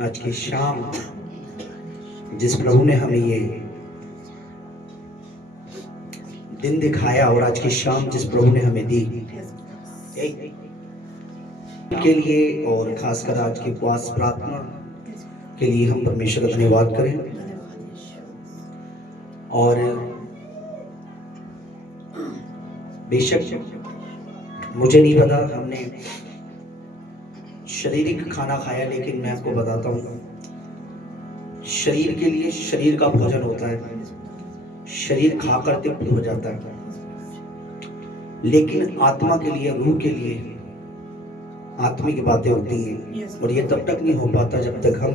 आज की शाम जिस प्रभु ने हमें ये दिन दिखाया और आज की शाम जिस प्रभु ने हमें दी के लिए और खासकर आज की उपवास प्रार्थना के लिए हम परमेश्वर का धन्यवाद करें। और बेशक मुझे नहीं पता हमने शारीरिक खाना खाया, लेकिन मैं आपको बताता हूँ शरीर के लिए शरीर का भोजन होता है, शरीर खाकर तृप्त हो जाता है, लेकिन आत्मा के लिए, रूह के लिए आत्मिक बातें होती हैं। और ये तब तक नहीं हो पाता जब तक हम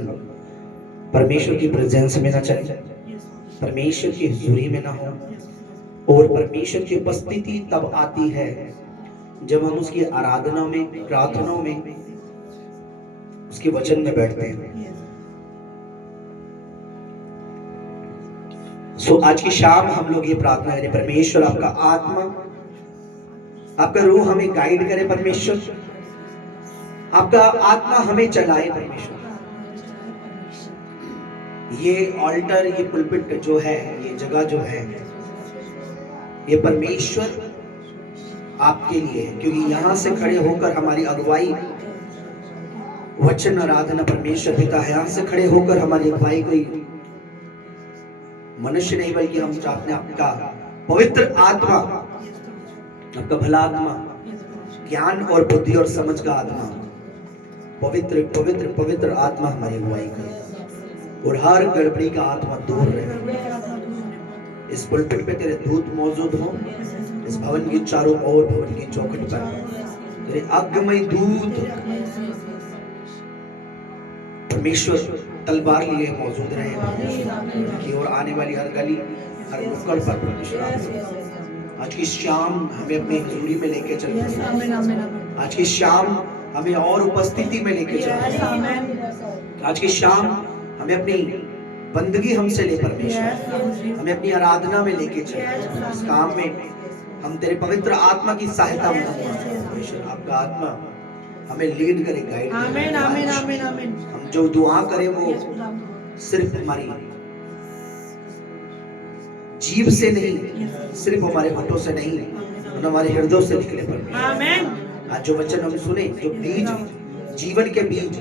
परमेश्वर की प्रेजेंस में ना चले, परमेश्वर की हुजूरी में ना हो। और परमेश्वर की उपस्थिति तब आती है जब हम उसकी आराधना में, प्रार्थनाओं में, उसके वचन में बैठते हैं। सो आज की शाम हम लोग ये प्रार्थना करें, परमेश्वर आपका आत्मा, आपका रूह हमें गाइड करे, परमेश्वर आपका आत्मा हमें चलाए। परमेश्वर ये ऑल्टर, ये पुलपिट जो है, ये जगह जो है, ये परमेश्वर आपके लिए है, क्योंकि यहां से खड़े होकर हमारी अगुवाई, वचन, आराधना परमेश्वर पिता है। यहां से खड़े होकर हमारी अगुवाई कोई मनुष्य नहीं, बल्कि हम चाहते हैं आपका पवित्र आत्मा, आपका भला आत्मा, ज्ञान और बुद्धि और समझ का आत्मा, पवित्र पवित्र पवित्र आत्मा हमारी अगुवाई करे और हर गड़बड़ी का आत्मा दूर रहे। इस पुलपिट पे तेरे दूत मौजूद हो, इस भवन की चारों ओर, भवन की चौखट पर तेरे आज्ञामय दूत परमेश्वर तलवार लिए मौजूद रहे कि और आने वाली हर गली, हर नुक्कड़ पर परमेश्वर आज की शाम हमें अपनी हुजूरी में लेके चलते। आज की शाम हमें और उपस्थिति में लेके चलते। आज की शाम हमें अपनी बंदगी हमसे ले परमेश्वर, हमें अपनी आराधना में लेके चले। इस काम में हम तेरे पवित्र आत्मा की सहायता में परमेश्वर, आपका आत्मा हमें लीड करे, गाइड करे। आमीन आमीन आमीन आमीन। हम जो दुआ करें वो सिर्फ हमारी जीभ से नहीं, सिर्फ हमारे होठों से नहीं, हमारे हृदयों से निकले परमेश्वर। आमीन। आज जो वचन हम सुने, जो बीज, जीवन के बीज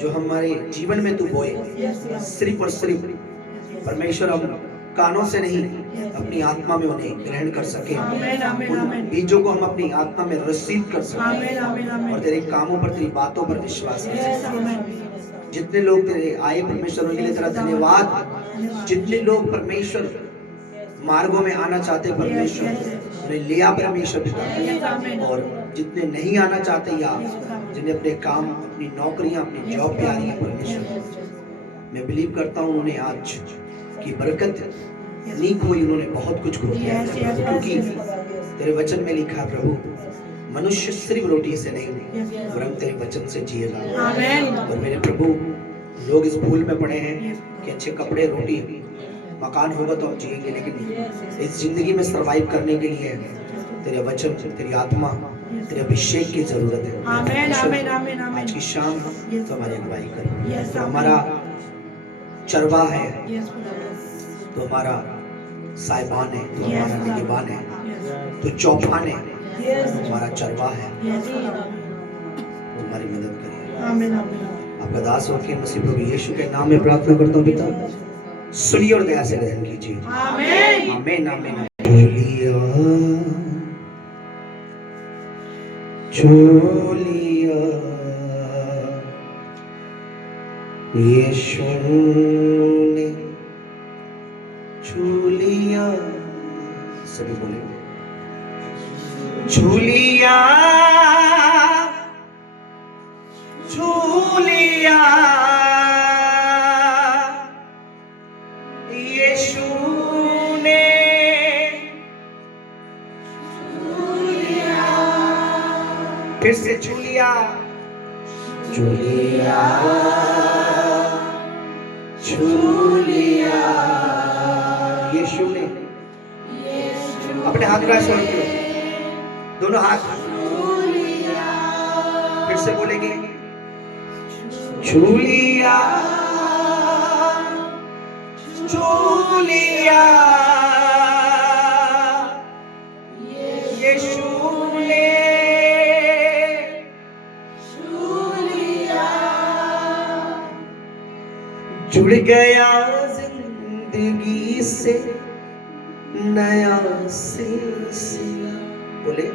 जो हमारे जीवन में तू बोए, सिर्फ और सिर्फ परमेश्वर हम कानों से नहीं, अपनी आत्मा में उन्हें ग्रहण कर सके। उन बीजों को हम अपनी आत्मा में रसीद कर सके और तेरे कामों पर, तेरी बातों पर विश्वास कर सके। जितने लोग तेरे आए परमेश्वर, उनके लिए तेरा धन्यवाद। जितने लोग परमेश्वर मार्गों में आना चाहते परमेश्वर, उन्हें लिया परमेश्वर पिता, और जितने नहीं आना चाहते या जिन्हें अपने काम, अपनी नौकरियां, अपनी जॉब पे आ रही है परमेश्वर, मैं बिलीव करता हूँ उन्हें आज की बरकत नीक हुई, उन्होंने बहुत कुछ खो दिया, क्योंकि तेरे वचन में लिखा है प्रभु, मनुष्य सिर्फ रोटी से नहीं वरन तेरे वचन से जिएगा। और मेरे प्रभु, लोग इस भूल में पड़े हैं कि अच्छे कपड़े, रोटी, मकान होगा तो हम जिएंगे, लेकिन इस जिंदगी में सरवाइव करने के लिए तेरे वचन, तेरी आत्मा, तेरे अभिषेक की जरूरत है। आमीन आमीन आमीन आमीन। आज की शाम तो हमारी अगुवाई कर, तो हमारा चरवा है, तो हमारा साहिबान है, तो हमारा निगहबान है, तो चौपान है, हमारा चरवा है, हमारी मदद करिए। आमीन आमीन। आपका दास होकर मसीह प्रभु यीशु के नाम में प्रार्थना करता हूँ पिता, सुनिए और दया से ग्रहण कीजिए। आमीन आमीन आमीन। चोलिया यीशु ने चोलिया, सभी बोले चोलिया चोलिया यीशु ने चोलिया, फिर से चोलिया चोलिया चोलिया यीशु ने। अपने हाथ का स्वर करो, दोनों हाथ, फिर से बोलेंगे छू लिया छू लिया यीशु ने छू लिया, जुड़ गया जिंदगी से नया सिलसिला। बोले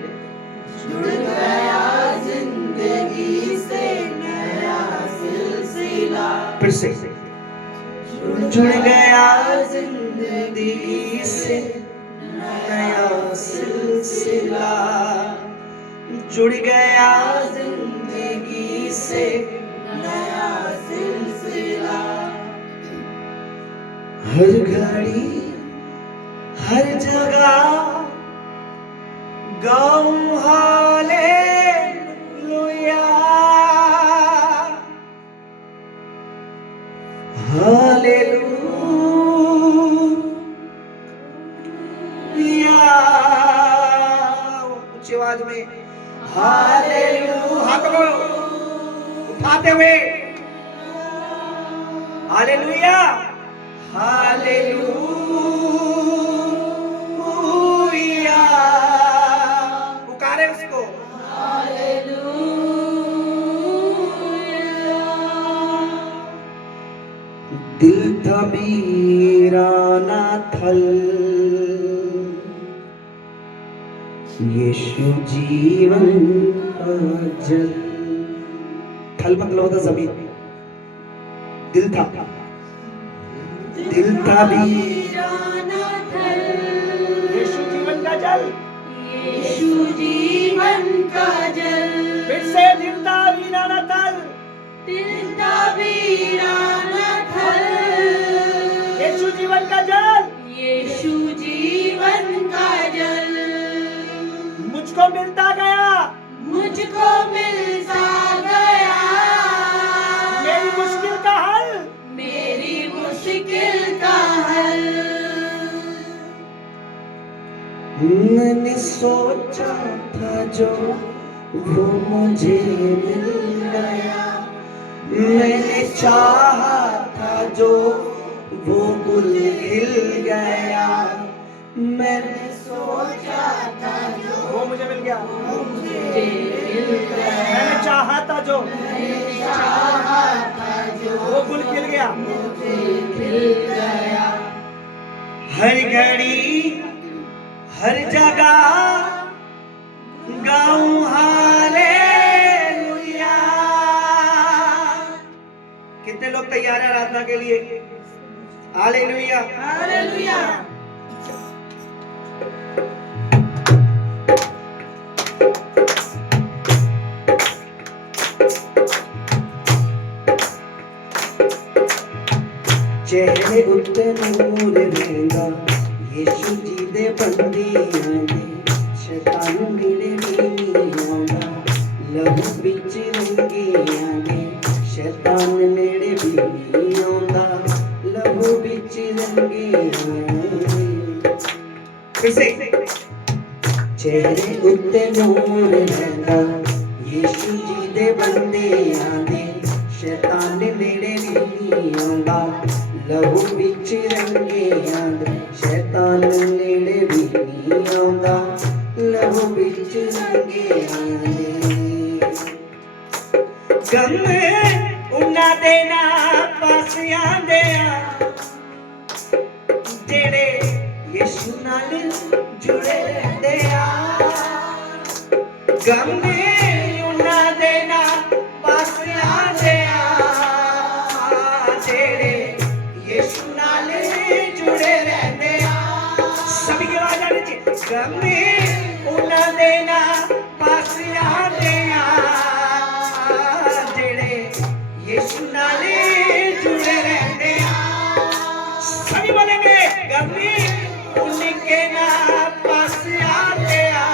जुड़ गया जिंदगी से नया सिलसिला। फिर से जुड़ गया जिंदगी से नया सिलसिला, जुड़ गया जिंदगी से नया सिलसिला। हर घड़ी हर जगह गाऊं हालेलुया, हालेलुया। ऊंची आवाज में हालेलुया, हाथों को उठाते हुए हालेलुया हालेलुया, पुकारे उसको हालेलुया। दिल था वीराना थल, यीशु जीवन का जल। थल मतलब होता जमीन, दिल था वीराना थल, यीशु जीवन का जल, यीशु जीवन का जल। फिर से दिल था वीराना थल, दिल था वीराना थल, यीशु जीवन का जल, यीशु जीवन का जल। मुझको मिलता गया, मुझको मिलता गया, मेरी मुश्किल का हल, मेरी मुश्किल का हल। मैंने सोचा था जो वो मुझे मिल गया, मैंने चाहा था जो वो गुल खिल गया, मैंने सोचा था जो वो मुझे मिल गया, मुझे मिल गया, मैंने चाहा था जो चाहा था जो वो गुल खिल गया, मुझे मिल गया। हर घड़ी हर जगह गाऊं हालेलुया। कितने लोग तैयार हैं आराधना के लिए? Hallelujah hallelujah. चेहरे उत्ते नूर रहंदा, यीशु जी दे बंदियां दे, शैतान मेरे नहीं आंदा, लहू बिच रंगियां दे, शैतान मेरे भी नहीं आंदा, लहू बिच रंगियां दे। फिर से चेहरे उत्ते नूर रहंदा, यीशु जी दे बंदियां दे, शैतान नेड़े नहीं आंदा, लहू बिच रंगियां दे, शैतान नेड़े भी नहीं आंदा, लहू बिच रंगियां दे। गम उन्हां दे ना पास आंदे आ, जेड़े यीशु नाल जुड़े रहंदे आ। गम उन्हां दे ना पास आंदे आ, जेड़े यीशु नाल जुड़े रहंदे आ। सभी की आवाज आनी चाहिए। गम उन्हां दे ना पास आंदे आ, जेड़े यीशु नाल जुड़े रहंदे आ। सभी बोलेंगे गम उनके ना पास आंदे आ,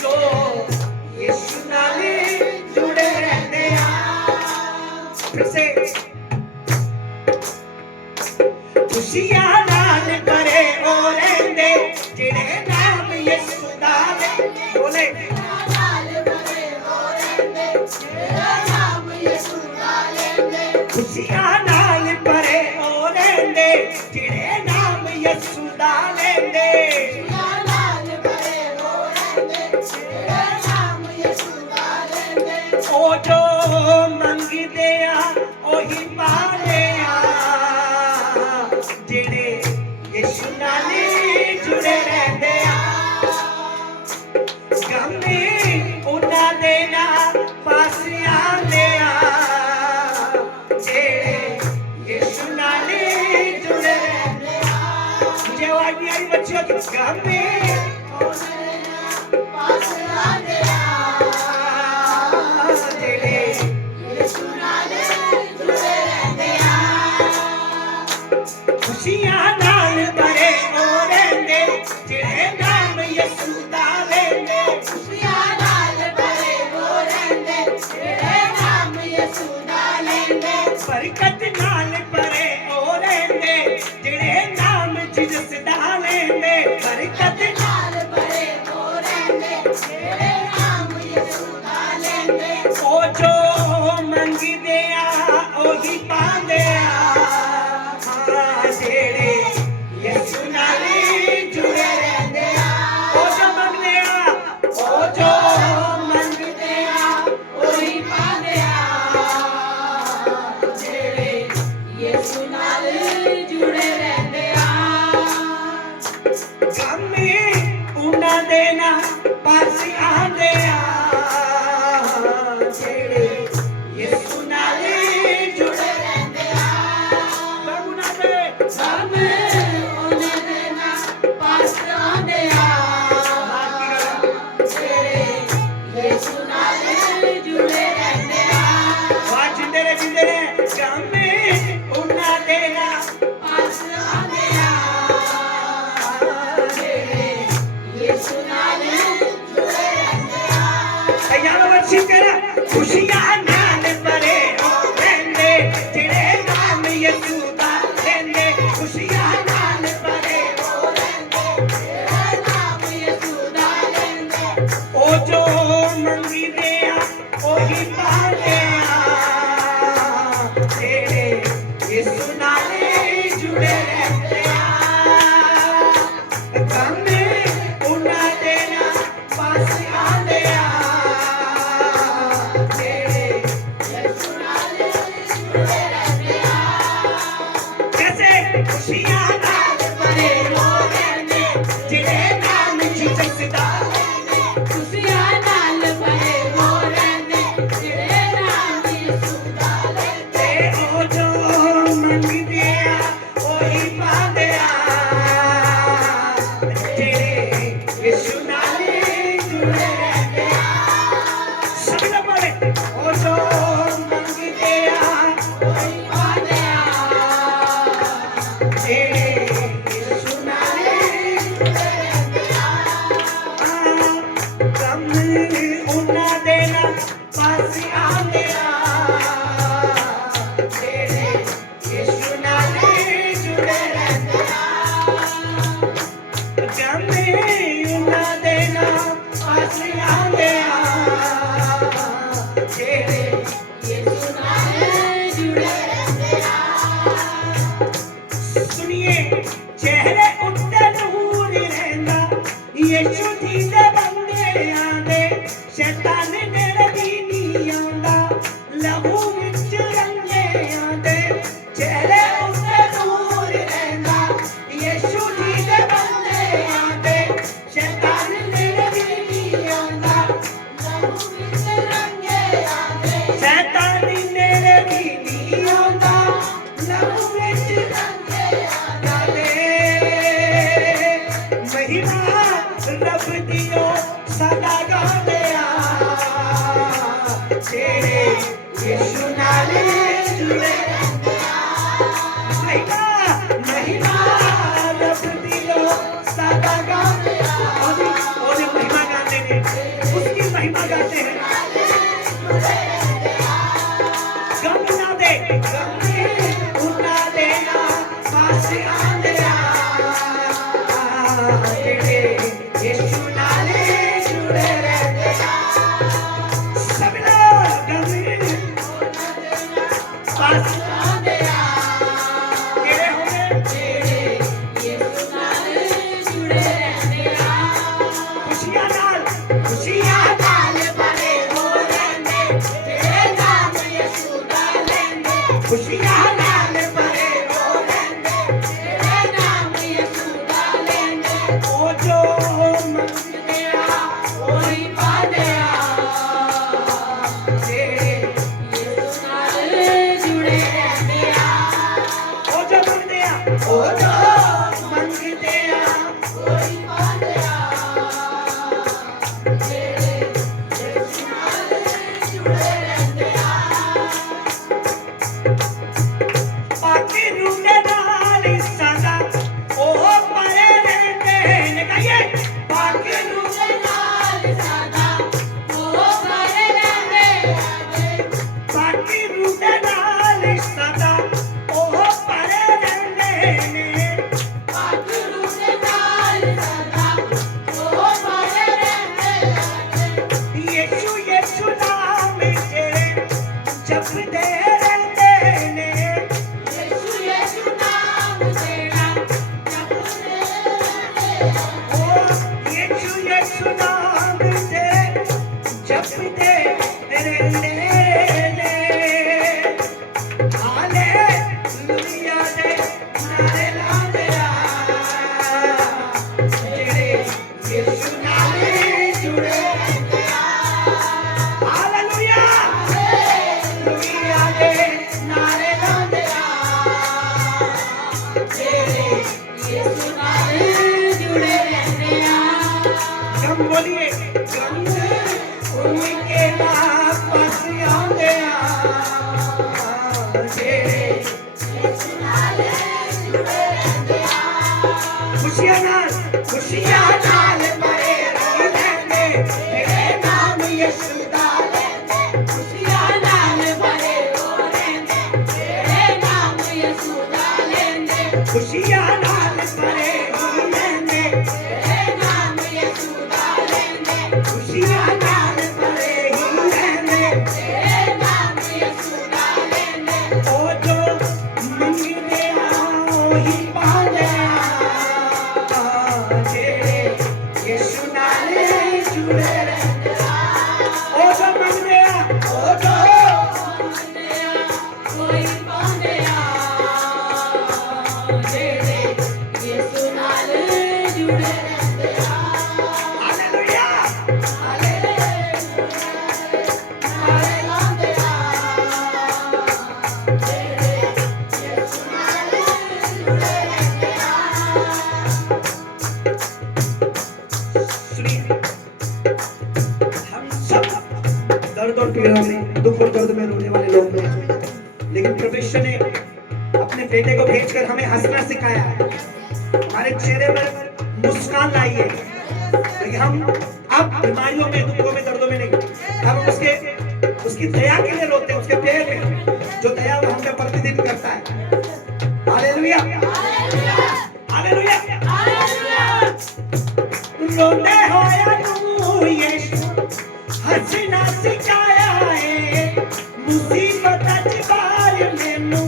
जो यीशु नाल जुड़े रहंदे आ। फिर से खुशियां नाल भरे हो रहंदे, जेड़े नाम यीशु दा बोले नाल भरे हो रहंदे, तेरा नाम यीशु ਲੈਂਦੇ ਬਰਕਤ ਨਾਲ ਭਰੇ ਹੋ ਰਹਿੰਦੇ ਜਿਹੜੇ ਨਾਮ ਜਿਸ ਦਾ ਲੈਂਦੇ ਬਰਕਤ ਨਾਲ ਭਰੇ ਹੋ ਰਹਿੰਦੇ ਜਿਹੜੇ ਨਾਮ ਯਿਸੂ ਦਾ ਲੈਂਦੇ ਉਹ ਜੋ ਮੰਗਦੇ ਆ ਉਹੀ ਪਾਉਂਦੇ ਆ ਹਾਂ ਜਿਹੜੇ ਯਿਸੂ ਨਾਲ ਜੁੜੇ ਰਹਿੰਦੇ ਆ ਉਹ ਜੋ ਮੰਗਦੇ ਆ ਉਹ ਜੋ ਮੰਗਦੇ ਆ ਉਹੀ ਪਾਉਂਦੇ ਆ ਜਿਹੜੇ ਯਿਸੂ ਨਾਲ ਜੁੜੇ ਰਹਿੰਦੇ ਆ ਕਾਮੇ ਉਹਨਾਂ ਦੇ ਨਾ ਪਾਸ ਆਉਂਦੇ ਆ ਜਿਹੜੇ ਯਿਸੂ ਨਾਲ ਜੁੜੇ ਰਹਿੰਦੇ ਆ ਉਹਨਾਂ ਦੇ ਸਭ ਉਹਨਾਂ ਦੇ ਨਾਲ ਪਾਸ ਆਉਂਦੇ ਆ ਜਿਹੜੇ ਯਿਸੂ ਨਾਲ ਜੁੜੇ ਰਹਿੰਦੇ ਆ ਜਿੰਦੇ ਨੇ ਕਾਮੇ ਉਹਨਾਂ ਦੇ ਨਾ ਪਾਸ ਆਉਂਦੇ ਆ ਜਿਹੜੇ ਯਿਸੂ ਨਾਲ ਜੁੜੇ ਰਹਿੰਦੇ ਆ ਯਾਰ ਵਰਸ਼ੀ ਕਰ ਖੁਸ਼ੀਆਂ ਨਾਲ ਭਰੇ ਹੋ ਰਹਿੰਦੇ ਜਿਹੜੇ ਨਾਮ ਯਿਸੂ ਦਾ ਲੈਂਦੇ ਖੁਸ਼ੀਆਂ ਨਾਲ ਭਰੇ ਹੋ ਰਹਿੰਦੇ ਜਿਹੜੇ ਨਾਮ ਯਿਸੂ ਦਾ ਲੈਂਦੇ ਉਹ ਜੋ ਮੰਗਦੇ ਆ ਉਹੀ ਪਾਉਂਦੇ ਆ ਜਿਹੜੇ ਯਿਸੂ ਨਾਲ ਜੁੜੇ ਰਹਿੰਦੇ ਆ ਕਾਮੇ ਉਹਨਾਂ ਦੇ ਨਾਲ ਪਾਸ ਆਉਂਦੇ ਆ ਜਿਹੜੇ ਯਿਸੂ ਨਾਲ ਜੁੜੇ ਰਹਿੰਦੇ ਆ कैसे खुशियां नाल भरे हो रहंदे ਜਿਹੜੇ ਨਾਮ ਜਿਸ ਦਾ ਖੁਸ਼ੀਆਂ ਨਾਲ ਭਰੇ ਹੋ ਰਹਿੰਦੇ ਜਿਹੜੇ ਨਾਮ ਯਿਸੂ ਦਾ ਲੈਂਦੇ ਤੇ ਉਹ ਜੋ ਮੰਗਦੇ ਆ ਉਹੀ ਪਾਉਂਦੇ ਆ ਜਿਹੜੇ ਯਿਸੂ ਨਾਲ ਜੁੜੇ ਰਹਿੰਦੇ ਆ ਸਭ ਦਾ ਬੋਲੇ ਉਹ ਜੋ ਮੰਗਦੇ ਆ ਉਹੀ ਪਾਉਂਦੇ ਆ ਜਿਹੜੇ ਯਿਸੂ ਨਾਲ ਜੁੜੇ ਰਹਿੰਦੇ ਆ ਕੰਮ ਉਹਨਾਂ ਦੇ ਨਾਲ ਪਾਸ ਆਉਂਦੇ ਆ ਜਿਹੜੇ ਯਿਸੂ ਨਾਲ ਜੁੜੇ ਰਹਿੰਦੇ ਆ ਕੰਮ ਉਹਨਾਂ ਦੇ ਨਾਲ ਪਾਸ ਆਉਂਦੇ ਆ ਜਿਹੜੇ ਯਿਸੂ ਨਾਲ ਜੁੜੇ ਰਹਿੰਦੇ ਆ ਸੁਣੀਏ ਚਿਹਰੇ ਉੱਤੇ ਨੂਰ ਰਹਿੰਦਾ ਯਿਸੂ ਜੀ ਦੇ ਬੰਦਿਆਂ ਦੇ ਸ਼ੈਤਾਨ ਨੇੜੇ ਵੀ ਨਹੀਂ ਆਉਂਦਾ ਲਹੂ ਵਿੱਚ ਰੰਗਿਆਂ ਦੇ ਚਿਹਰੇ ਉੱਤੇ ਨੂਰ ਰਹਿੰਦਾ ਯਿਸੂ ਜੀ ਦੇ ਬੰਦਿਆਂ ਦੇ ਸ਼ੈਤਾਨ ਨੇੜੇ ਵੀ ਨਹੀਂ ਆਉਂਦਾ ਲਹੂ ਵਿੱਚ ਰੰਗੇ ਆਂਦੇ ਸ਼ੈਤਾਨ ਨੇੜੇ ਵੀ ਨਹੀਂ ਆਉਂਦਾ ਲਹੂ ਵਿੱਚ ਰੰਗੇ ਆਂਦੇ ਮਹਿਮਾ ਰੱਬ ਦੀਓ ਸਦਾ ਗਾਉਂਦੇ ਆ ਜਿਹੜੇ ਯਿਸੂ ਨਾਲ ਜੁੜੇ ਰਹਿੰਦੇ ਆ ਮਹਿਮਾ ਰੱਬ ਦੀਓ ਸਦਾ ਗਾਉਂਦੇ ਆ ਉਹਦੀ ਮਹਿਮਾ ਗਾਉਂਦੇ ਨੇ ਉਸकी महिमा गाते हैं गम ना दे उना देना पास आंदे आ जेड़े यीशु नाल जुड़े रहते आ सब लोग गम पास ਆਂਦੇ ਆ केड़े होंगे ਜਿਹੜੇ ਯਿਸੂ ਨਾਲ ਜੁੜੇ ਰਹਿੰਦੇ ਆ खुशियां नाल ਭਰੇ ਹੋ ਰਹਿੰਦੇ ਜਿਹੜੇ ਨਾਮ ਯਿਸੂ ਦਾ ਲੈਂਦੇ खुशियां नाल ਭਰੇ ਹੋ ਰਹਿੰਦੇ ਜਿਹੜੇ ਨਾਮ ਯਿਸੂ ਦਾ ਲੈਂਦੇ ओ जो ਮੰਗਦੇ ਆ ਉਹੀ ਪਾਉਂਦੇ ਆ जेड़े ਯਿਸੂ ਨਾਲ ਜੁੜੇ ਰਹਿੰਦੇ ਆ ओ जो मंगदे आ ओ जो मंगदे आ ਉਹੀ ਪਾਉਂਦੇ ਆ ਜਿਹੜੇ ਯਿਸੂ ਨਾਲ ਜੁੜੇ ਰਹਿੰਦੇ ਆ पाकी रूडे नाल सदा ओ परे रहंदे ने कहिए पाकी रूडे ਨਾਲ ਸਦਾ ਉਹ ਭਰੇ ਰਹਿੰਦੇ पाकी रूडे नाल कोई पांदिया जेड़े यीशु नाल जुड़े रहंदे आ हालेलुया हाले नारे लांदे आ जेड़े यीशु नाल जुड़े रहंदे आ सुनिए, हम सब दर्द और पीड़ा में, दुख और दर्द में रोने वाले लोग हैं, लेकिन परमेश्वर ने अपने बेटे को भेजकर हमें हंसना सिखाया है, हमारे चेहरे पर मुस्कान लाई है, लेकिन हम अब बीमारियों में, दुखों में, दर्दों में नहीं, हम उसकी दया के लिए रोते हैं, उसके प्यार में, जो दया वो हमें प्रतिदिन करता है। हालेलुया हालेलुया हालेलुया रोने होया तू यीशु हंसना सिखाया है मुसीबत च बार मैनू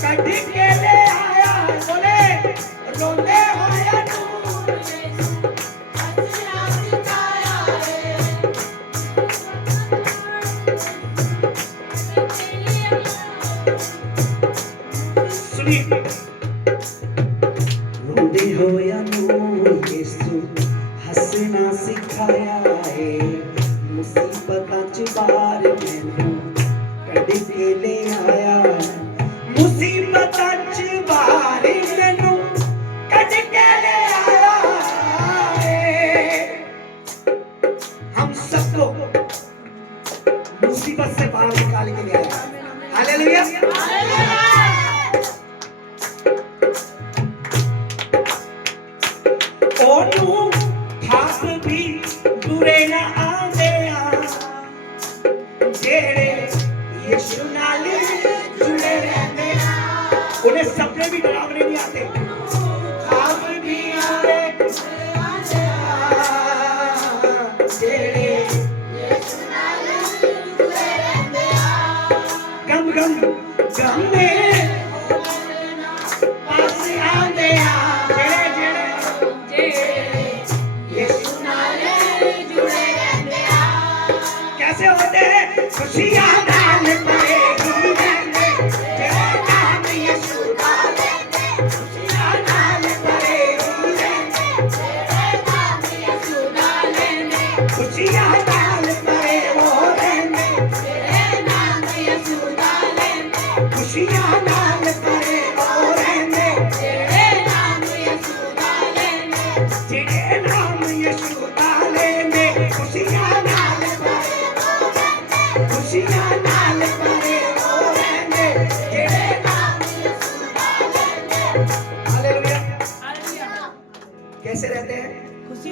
कढ के ले आया बोले रोने होया तू हंसना सिखाया है सुनिए रोने होया तू यीशु हंसना सिखाया है मुसीबत च बार मैनू कढ के ले आया मुसीबत च बार मैनू कढ के ले आया है। हम सबको मुसीबत से बाहर निकाल के ले आया। हालेलुया ओनू थाप भी बुरे ना आंदे आ जेड़े यीशु नाल जुड़े रहंदे आ उन्हें सपने भी डरावने नहीं आते थाप भी आंदे जेड़े यीशु नाल जुड़े रहंदे आ गम गम गम में पास आंदे आ जेड़े यीशु नाल जुड़े रहंदे आ कैसे होते हैं खुशियां नाल परेगी रहंदे जेड़े नाम यीशु दा लेंदे खुशियां नाल परेगी रहंदे जेड़े नाम यीशु दा लेंदे खुशियां नाल परे वो रहंदे जेड़े नाम यीशु दा लेंदे खुशियां नाल परे वो रहंदे जेड़े नाम यीशु दा लेंदे जेड़े नाम यीशु दा लेंदे खुशियां नाल परे खुशियां नाल परे वो रहंदे जेड़े नाम यीशु दा लेंदे हालेलुया हालेलुया कैसे रहते हैं खुशी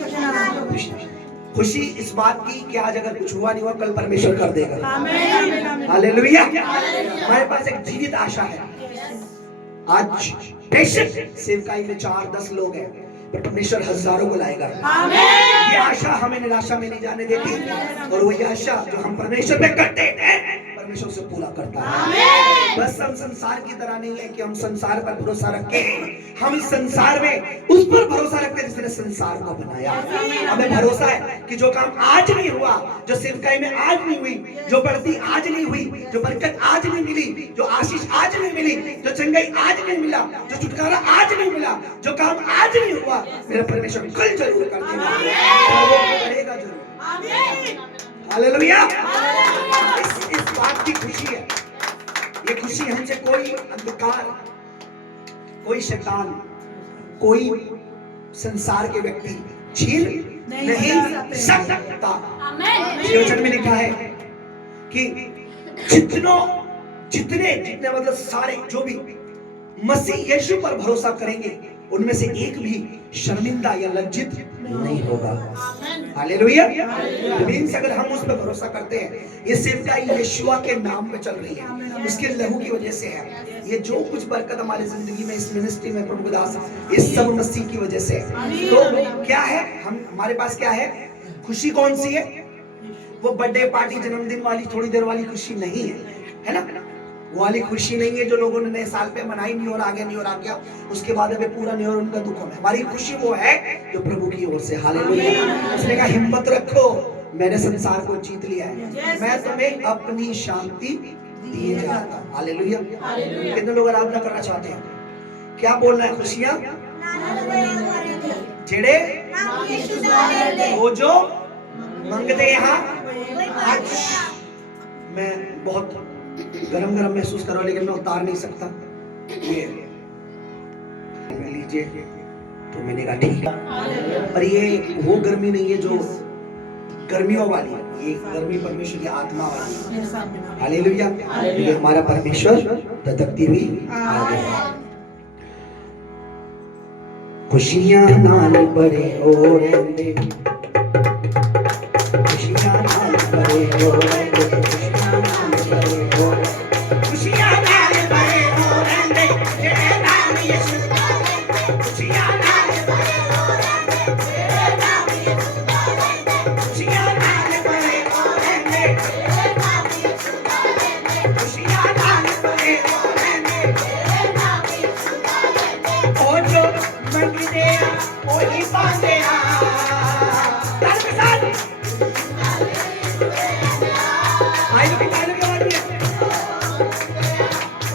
खुशी इस बात की कि आज अगर कुछ हुआ नहीं हुआ कल परमेश्वर कर देगा आमीन हालेलुया हमारे पास एक जीवित आशा है आज बेशक सेवकाई में 4-10 लोग हैं पर परमेश्वर हजारों को लाएगा आमीन ये आशा हमें निराशा में नहीं जाने देती और वही आशा जो हम परमेश्वर पे करते हैं परमेश्वर से पूरा करता है आमीन बस हम संसार की तरह नहीं है कि हम संसार पर भरोसा रखें हम इस संसार में उस पर भरोसा रखते हैं जिसने संसार को बनाया हमें भरोसा है कि जो काम आज नहीं हुआ जो सेवकाई में आज नहीं हुई जो बढ़ती आज नहीं हुई जो बरकत आज नहीं मिली जो आशीष आज नहीं मिली जो चंगाई आज नहीं मिला जो छुटकारा आज नहीं मिला जो काम आज नहीं हुआ मेरा परमेश्वर कल जरूर कर देगा और वो करेगा जरूर आमीन हालेलुया इस बात की खुशी है ये खुशी हमसे कोई अंधकार कोई शैतान कोई संसार के व्यक्ति छीन नहीं सकता आमीन वचन में लिखा है कि जितने मतलब सारे जो भी मसीह यीशु पर भरोसा करेंगे उनमें से एक भी शर्मिंदा या लज्जित नहीं होगा हालेलुया मींस अगर हम उस पर भरोसा करते हैं ये सेवकाई यीशुआ के नाम पे चल रही है उसके लहू की वजह से है ये जो कुछ बरकत हमारी जिंदगी में इस मिनिस्ट्री में प्रभु दास इस सब मसीह की वजह से है तो क्या है हमारे पास क्या है खुशी कौन सी है वो बर्थडे पार्टी जन्मदिन वाली थोड़ी देर वाली खुशी नहीं है ना वो वाली खुशी नहीं है जो लोगों ने नए साल पे मनाई नहीं और आगे नहीं और आ गया उसके बाद अभी पूरा नहीं और उनका दुख है हमारी खुशी वो है जो प्रभु की ओर से हालेलुया उसने कहा हिम्मत रखो मैंने संसार को जीत लिया है मैं तुम्हें अपनी शांति दिए जाता। हालेलुया। कितने लोग आराधना करना चाहते हैं? क्या बोलना है? खुशियां जेड़े वो जो मंगते यहाँ। आज मैं बहुत गरम गरम महसूस कर रहा हूं, लेकिन मैं उतार नहीं सकता। ये लीजिए तो मैंने कहा ठीक है। और ये वो गर्मी नहीं है जो गर्मियों वाली, ये गर्मी परमेश्वर की आत्मा वाली। हालेलुया। ये हमारा परमेश्वर धधकती हुई आग है। खुशियां नाल भरे हो रहंदे, खुशियां नाल भरे हो रहंदे, खुशियां नाल भरे हो रहंदे, जेड़े नाम यीशु दा लैंदे। खुशियां नाल भरे हो रहंदे, जेड़े नाम यीशु दा लैंदे। खुशियां नाल भरे हो रहंदे, जेड़े नाम यीशु दा लैंदे। खुशियां नाल भरे हो रहंदे, जेड़े नाम यीशु दा लैंदे। ओ जो मंगदे आ ओही पांदे आ। ताली के साथ आई लोग की आवाज में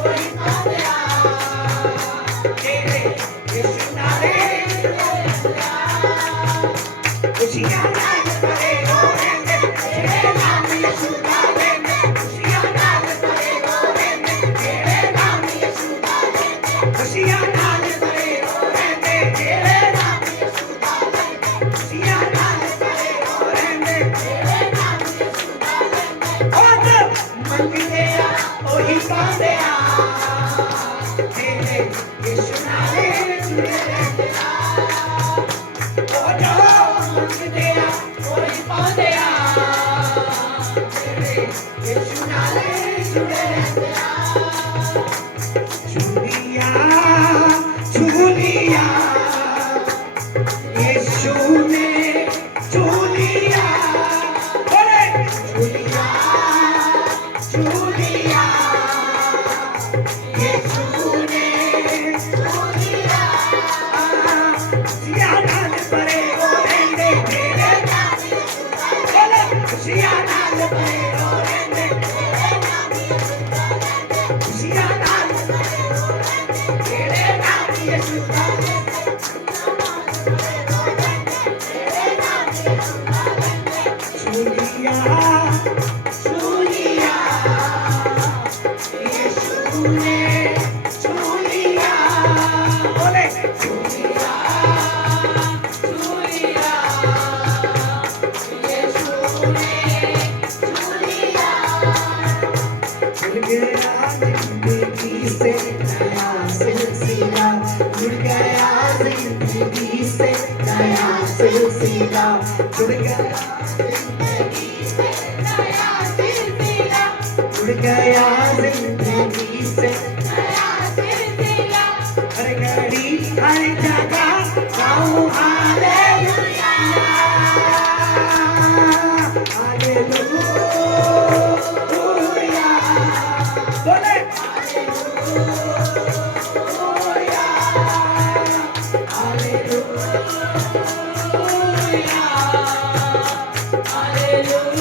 ओही पांदे आ। तेरे यीशु नाले खुशियां नाल भरे हो रहंदे, जेड़े नाम यीशु दा लैंदे। खुशियां नाल भरे हो रहंदे, जेड़े नाम यीशु दा लैंदे। खुशियां नाल भरे हो रहंदे, जेड़े नाम यीशु दा लैंदे। खुशियां नाल भरे हो रहंदे, जेड़े नाम यीशु दा लैंदे। ओ जो मंगदे आ ओही पांदे आ। तेरे यीशु नाले जुड़े रहंदे आ। ओ जो मंगदे आ ओही पांदे आ। तेरे यीशु नाले जुड़े रहंदे आ। झूलिया झूलिया यीशु ने झूलिया, बोले झूलिया झूलिया यीशु ने झूलिया। खुशियां नाल भरे हो रहंदे, तेरे नाम यीशु दा लैंदे। खुशियां नाल भरे हो रहंदे, तेरे नाम यीशु दा लैंदे। खुशियां नाल भरे हो रहंदे, तेरे नाम यीशु दा लैंदे। झूलिया झूलिया यीशु ने झूलिया, बोले झूलिया झूलिया यीशु ने झूलिया। जुड़ गया जिंदगी से नया सिलसिला, जुड़ गया जिंदगी से नया सिलसिला, जुड़ गया जिंदगी से नया सिलसिला, जुड़ गया जिंदगी से नया सिलसिला। हर घड़ी हर जगह गाऊं हालेलुया हालेलुया, बोले हालेलुया हालेलुया हालेलुया,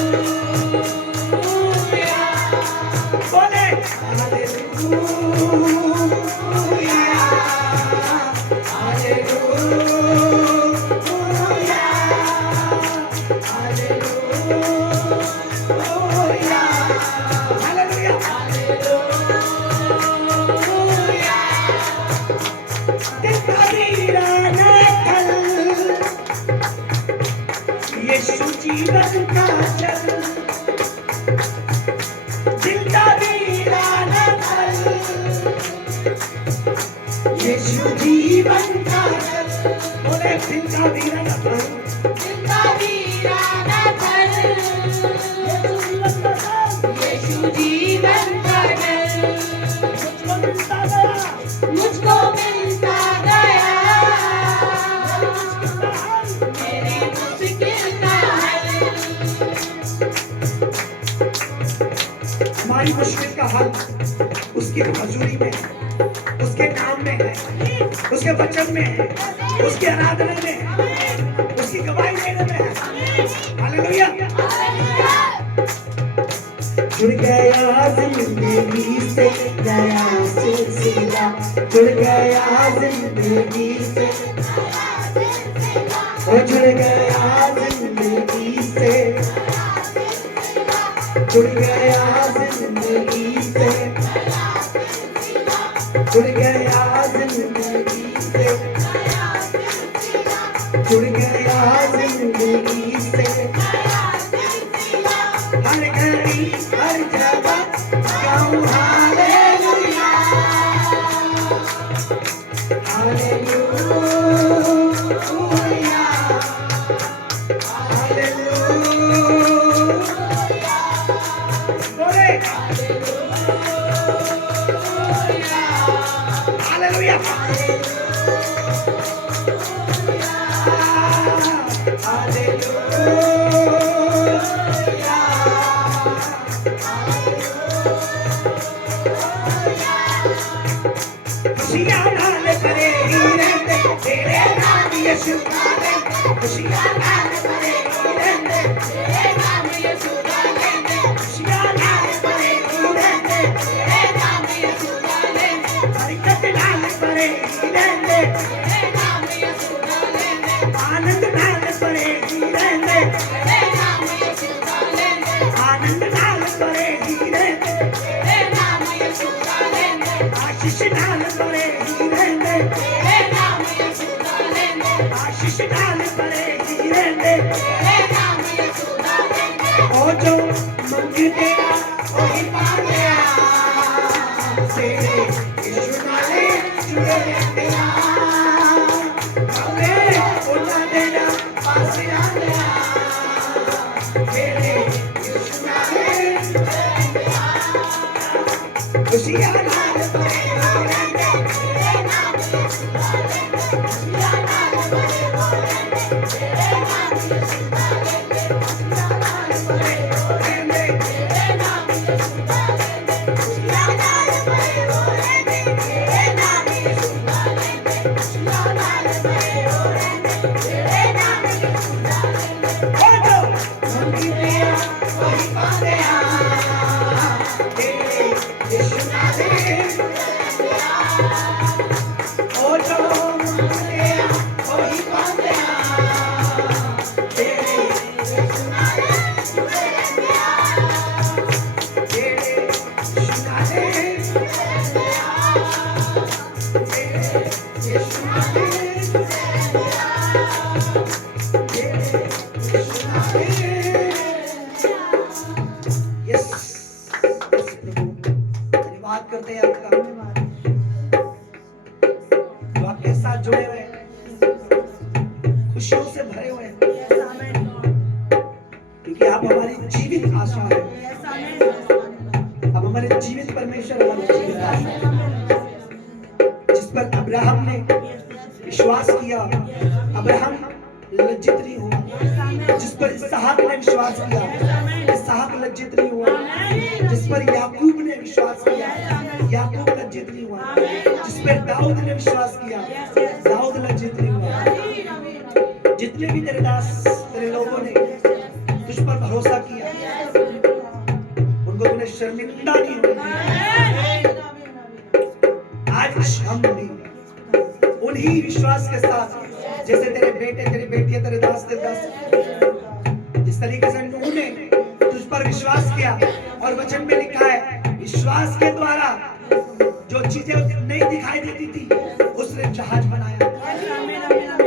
बोले hallelujah hallelujah hallelujah hallelujah hallelujah. तेरा वीराना कल यीशु जीवन का जल, जिंदा वीराना कल यीशु जीवन का जल, बोले जिंदा वीराना कल, जिंदा वीराना कल यीशु जीवन का जल। मुझको मिलता गया मेरी मुश्किल का हल। हमारी मुश्किल का हल उसकी हजूरी में, उसके नाम में है, उसके वचन में है, उसकी आराधना में है, उसकी गवाही देने में है। हालेलुया। जुड़ गया जिंदगी नया सिलसिला जुड़ गया जिंदगी से, वो जुड़ गया जिंदगी से, जुड़ गया जिंदगी से, जुड़ गया जिंदगी से, जुड़ गया जिंदगी से। हर घड़ी हर जगह गाऊं हालेलुया, हालेलुया, हालेलुया, बोले हालेलुया, खुशियाँ नाल भरे ही रहते तेरे नाम यीशु का लेंदे, खुशियाँ नाल भरे ही रहते तेरे नाम यीशु का लेंदे, खुशियाँ नाल भरे ही रहते तेरे नाम यीशु का लेंदे, बरकत नाल भरे ही रहते तेरे नाम यीशु का लेंदे, आनंद नाल भरे ही रहते तेरे नाम यीशु का लेंदे, आनंद नाल भरे ही रहते तेरे नाम यीशु का लेंदे, आशीष नाल भरे ही रहते तेरे नाम यीशु का लेंदे, आशीष नाल भरे ही रहते तेरे नाम यीशु का लेंदे, ओ जो मंगते वही पाते तेरे यीशु नाले जुड़े रहते हमें उन्ना देना पास आते तेरे यीशु नाले जुड़े रहते खुशियाँ नाल भरे ही रहते तेरे नाम यीशु का लेंदे, खुशियाँ नाल भरे ही रहते तेरे नाम यीशु का लेंदे, खुशियाँ नाल भरे ही रहते तेरे नाम यीशु का लेंदे, खुशियाँ नाल भरे ही रहते तेरे नाम यीशु का लेंदे, खुशियाँ नाल भरे ही रहते तेरे नाम यीशु का लेंदे, ओ जो मंगते वही पाते तेरे यीशु नाले जुड़े रहते ओ जो मंगते वही पाते तेरे यीशु नाले जुड़े रहते तेरे यीशु नाले जुड़े रहते तेरे यीशु नाले जुड़े रहते तेरे यीशु नाले। यस धन्यवाद करते हैं आपका जो आपके साथ जुड़े हुए हैं, खुशियों से भरे हुए हैं, क्योंकि आप हमारी जीवित आशा है, आप हमारे जीवित परमेश्वर, हमारी जीवित आशा है, जिस पर अब्राहम ने विश्वास किया अब्राहम लज्जित नहीं हुआ, जिस पर इसहाक ने विश्वास किया इसहाक लज्जित नहीं हुआ, जिस पर याकूब ने विश्वास किया याकूब लज्जित नहीं हुआ, जिस पर दाऊद ने विश्वास किया दाऊद लज्जित नहीं हुआ। जितने भी तेरे दास तेरे लोगों ने तुझ पर भरोसा किया उनको तूने शर्मिंदा नहीं होने दिया। आज हम भी उन्हीं विश्वास के साथ जैसे तेरे बेटे तेरी बेटियां तेरे दास तेरे दास जिस तरीके से नूह ने तुझ पर विश्वास किया और वचन में लिखा है विश्वास के द्वारा जो चीजें नहीं दिखाई देती थी उसने जहाज बनाया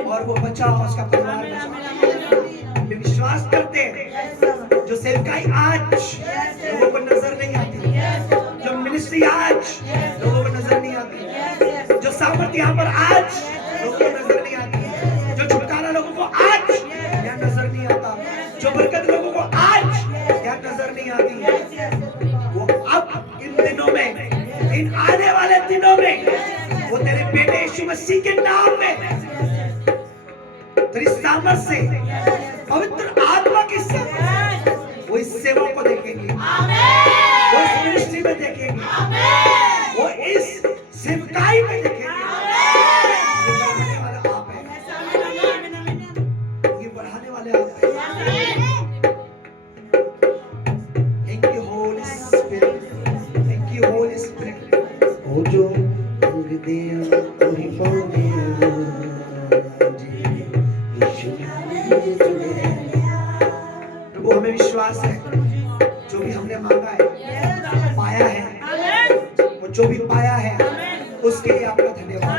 और वो बचा उसका परिवार बचा। वे विश्वास करते हैं जो सेवकाई आज लोगों को नजर नहीं आती, जो मिनिस्ट्री आज लोगों को नजर नहीं आती, जो सामर्थ्य यहाँ पर आज लोगों को नजर नहीं आती, जो छुटकारा लोगों को आज यहाँ नजर नहीं आता, जो बरकत लोगों को आज यहाँ नजर नहीं आती, वो अब इन दिनों में इन आने वाले दिनों में वो तेरे बेटे यीशु मसीह के नाम में तेरी सामर्थ से पवित्र आत्मा की वो इस सेवा को देखेंगे, वो इस मिनिस्ट्री में देखेंगे, वो इस सेवकाई में देखेंगे। ये बढ़ाने वाला आप है, ये बढ़ाने वाले आप है। Thank you Holy Spirit, thank you Holy Spirit। ओ जो मंगदे ओही पाउंदे यीशु नाल जुड़े रहंदे। प्रभु हमें विश्वास है जो भी हमने मांगा है पाया है, और जो भी पाया है उसके लिए आपका धन्यवाद।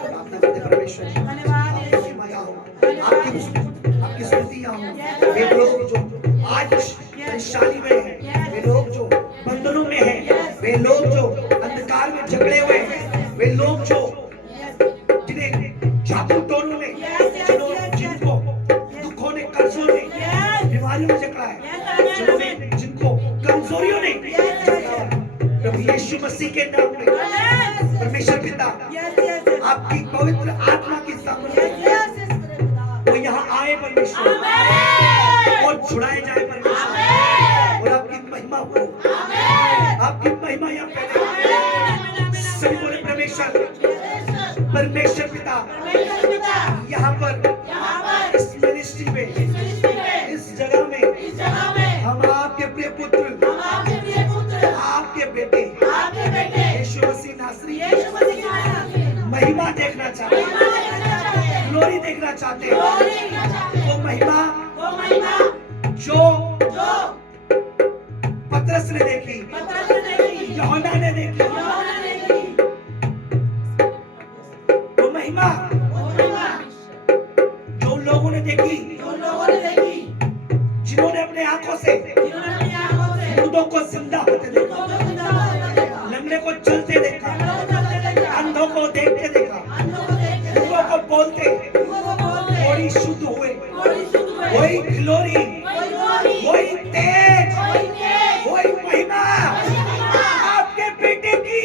प्रार्थना करते परमेश्वर आपकी महिमा हो, आपकी स्तुतियां हो। वे लोग जो आज परेशानी में हैं, वे लोग जो बंधनों में हैं, वे लोग जो अंधकार में जकड़े हुए हैं, वे लोग जो जिन्हें जादू टोनों ने जिनको दुखों ने कर्जों ने बीमारियों में जकड़ा है, जिनको कमजोरियों ने प्रभु यीशु मसीह के नाम में परमेश्वर पिता आपकी पवित्र आत्मा की सामर्थ वो यहाँ आए परमेश्वर और छुड़ाए जाए परमेश्वर, और आपकी महिमा हो, आपकी महिमा यहाँ फैले। सभी बोले परमेश्वर पिता यहाँ पर इस मिनिस्ट्री में, इस जगह में हम आपके प्रिय पुत्र, आपके बेटे यीशु मसीह नासरी महिमा देखना चाहते हैं, ग्लोरी देखना चाहते हैं। वो महिमा जो पतरस ने देखी, यूहन्ना ने देखी, वो महिमा जो लोगों ने देखी, जिन्होंने अपने आंखों से मुर्दों को जिंदा होते देखा, लंगड़े को चलते देखा, अंधों को देखते देखा, लोगों को बोलते वही शुद्ध हुए, वही ग्लोरी, वही तेज, वही महिमा आपके बेटे की,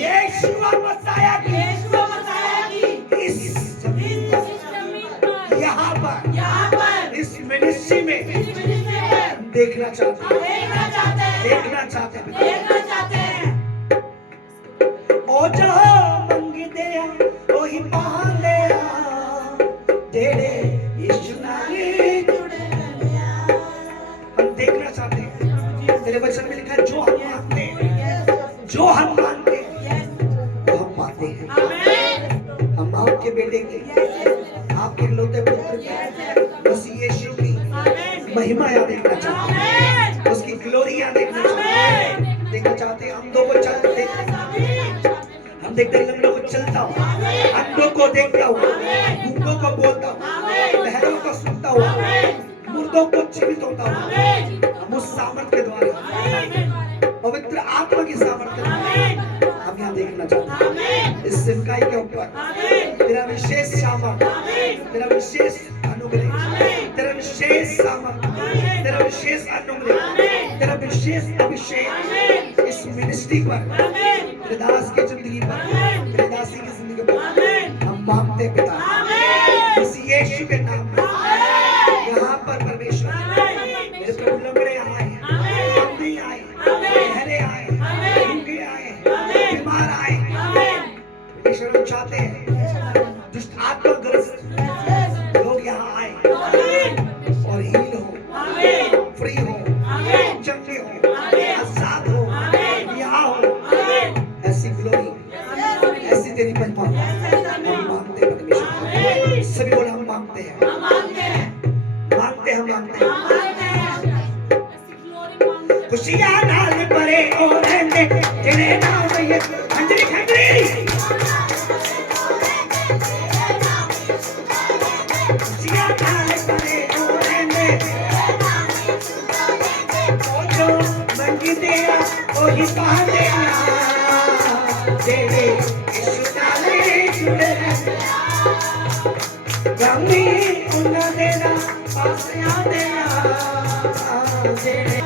यीशु मसीह की इस यहाँ पर इस मिनिस्ट्री में देखना चाहते हैं। ओ जहाँ मंगदे ओही पांदे जेड़े यीशु नाल जुड़े रहंदे। हम देखना चाहते हैं, तेरे वचन में लिखा है जो हम मांगते हैं, जो हम मांगते हैं वो हम पाते हैं। हम आपके बेटे के, आपके इकलौते पुत्र के मसीह यीशु की महिमा यहाँ देखना चाहते हैं, उसकी ग्लोरी यहाँ देखना चाहते हैं। अंधों को चलते, हम देखते हैं लंगड़ों को चलता हुआ, अंधों को देखता हुआ, गूंगों को बोलता हुआ, बहरों को सुनता हुआ, मुर्दों को जीवित होता हुआ, हम उस सामर्थ के द्वारा, पवित्र आत्मा की सामर्थ के द्वारा हम यहाँ देखना चाहते हैं। इस सिमकाई के ऊपर तेरा विशेष सामर्थ, तेरा विशेष अनुग्रह, तेरा विशेष सामर्थ, तेरा विशेष अनुग्रह, तेरा विशेष अभिषेक इस मिनिस्ट्री पर, तेरे दास की जिंदगी पर, तेरे दासी की जिंदगी पर हम मांगते पिता मसीह यीशु के नाम में। यहाँ पर परमेश्वर मेरे प्रभु लंगड़े आए, अंधे आए, बहरे आए, गूंगे आए, बीमार आए, परमेश्वर हम चाहते हैं दुष्ट आत्मा ग्रस्त लोग यहाँ आए और हील हो, फ्री हो, चंगे हो, आजाद हो, यहाँ हो। ऐसी ग्लोरी, ऐसी तेरी महिमा हम मांगते हैं परमेश्वर। सभी बोले हम मांगते हैं, खुशियां नाल भरे ओ रहंदे जेड़े नाम ये खंजरी खंजरी खुशियां नाल भरे ओ रहंदे ओ जो मंगदे ओही पांदे जेड़े यीशु नाल जुड़े रहंदे गमी उन्हां दे ना पास आंदे जेड़े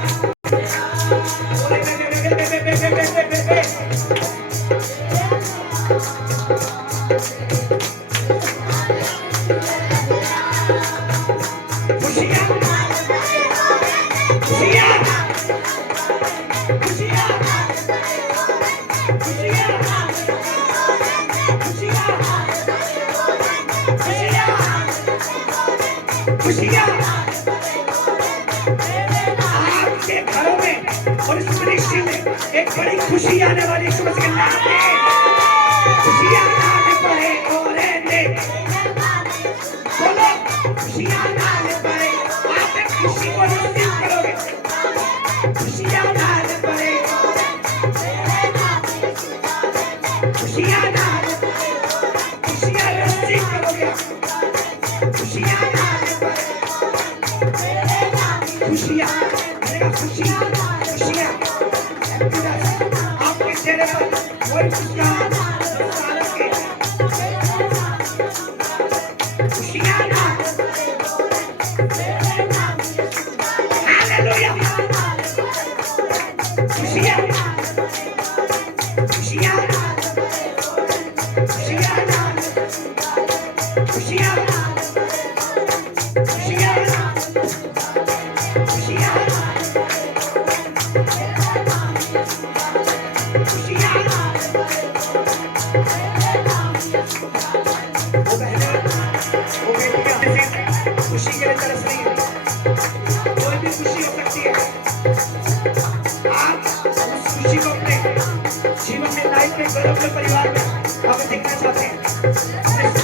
खुशियां आपके घरों में और इस मिनिस्ट्री में एक बड़ी खुशी खुशी आने वाली यीशु मसीह के नाम में खुशियां आने पड़े और रहने बोलो खुशियां आने पड़े आप एक खुशी को रिसीव करोगे खुशियां आने पड़े खुशियां आने खुशियां रिसीव करोगे खुशियां आने पड़े खुशियां खुशियां खुशियां आपके चेहरे पर कोई मुस्कान खुशियां हालेलुया खुशियां खुशियां खुशियां खुशियां खुशियां खुशी के लिए तरस रही है कोई भी खुशी हो सकती है आप उस खुशी को अपने जीवन में लाइफ में घर अपने परिवार में आप देखना चाहते हैं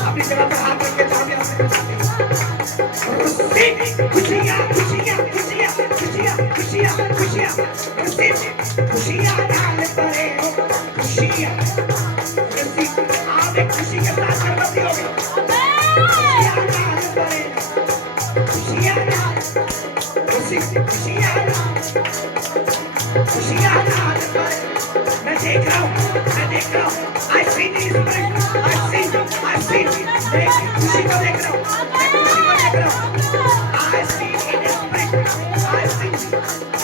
अपनी जगह पर हाथ रख के जाके आप देखना चाहते हैं खुशियां खुशियां खुशियां खुशियां खुशियां खुशियां खुशियां आने पड़े खुशियां आप एक खुशी के साथ करवती होगी खुशियां आने पड़े खुशियां आने पड़े मैं देख रहा हूँ I see these things I see खुशी को देख रहा हूँ I see in the spring I see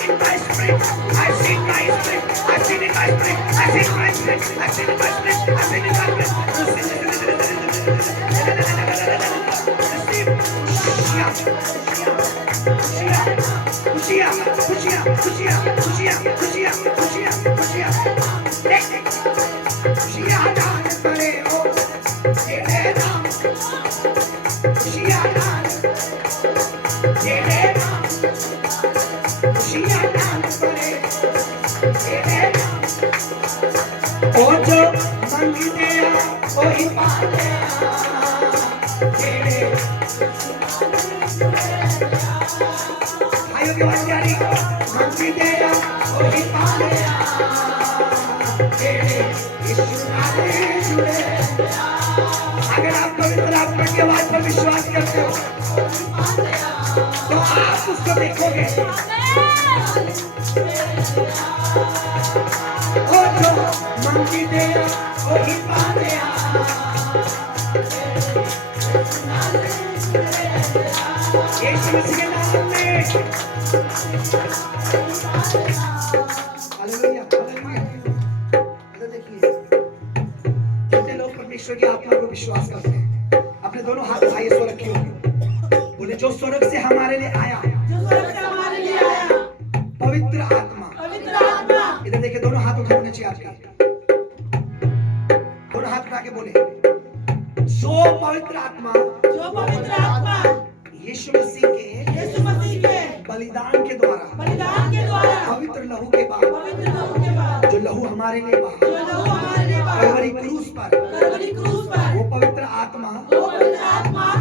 in my spring I see in my spring I see in my spring I see in my spring I see in my spring I see in my spring खुशियां खुशियां खुशियां खुशियां खुशियां खुशियां खुशियां खुशियां आने पड़े हो तेरे नाम खुशियां आने तेरे नाम खुशियां आने पड़े तेरे नाम ओ जो मांगते ओ ही पाते तेरे के बाद जारी मंगी तेरा वही पाले तेरे यीशु नाम में जुड़े अगर आप पवित्र आत्मा की आवाज पर विश्वास करते हो तो आप उसको देखोगे ओ जो मंगी तेरा वही पाले यीशु मसीह के नाम में हालेलुया हालेलुया देखिए कितने लोग परमेश्वर की आत्मा को विश्वास करते हैं अपने दोनों हाथ उठाइए स्वर रखिए बोले जो स्वर्ग से हमारे लिए आया पवित्र आत्मा इधर देखिए दोनों हाथ उठा होने चाहिए आपके दोनों हाथ उठा के बोले जो पवित्र आत्मा यीशु मसीह के बलिदान के द्वारा पवित्र लहू के बाद जो लहू हमारे लिए कलवरी क्रूस पर वो पवित्र आत्मा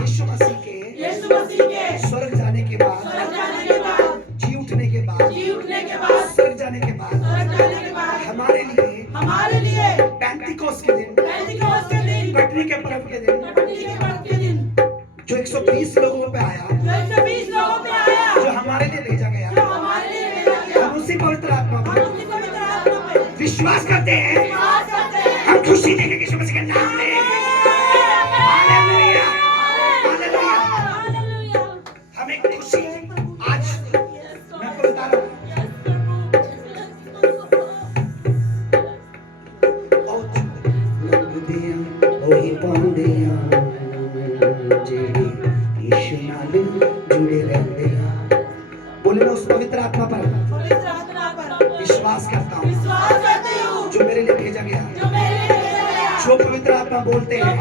यीशु मसीह के स्वर्ग जाने के बाद जी उठने के बाद स्वर्ग जाने के बाद हमारे लिए पेंटिकोस्ट के दिन कटनी के पर्व के दिन जो 120 लोगों पे आया जो हमारे लिए भेजा गया हम उसी पवित्र आत्मा पर विश्वास करते हैं हम खुशी देंगे यीशु मसीह के नाम में हालेलुया हालेलुया हमें खुशी आज मैं आपको बता रहा हूँ वही पांदिया यीशु नाल जुड़े रहते हैं बोले मैं उस पवित्र आत्मा पर विश्वास करता हूँ जो मेरे लिए भेजा गया जो पवित्र आत्मा बोलते हैं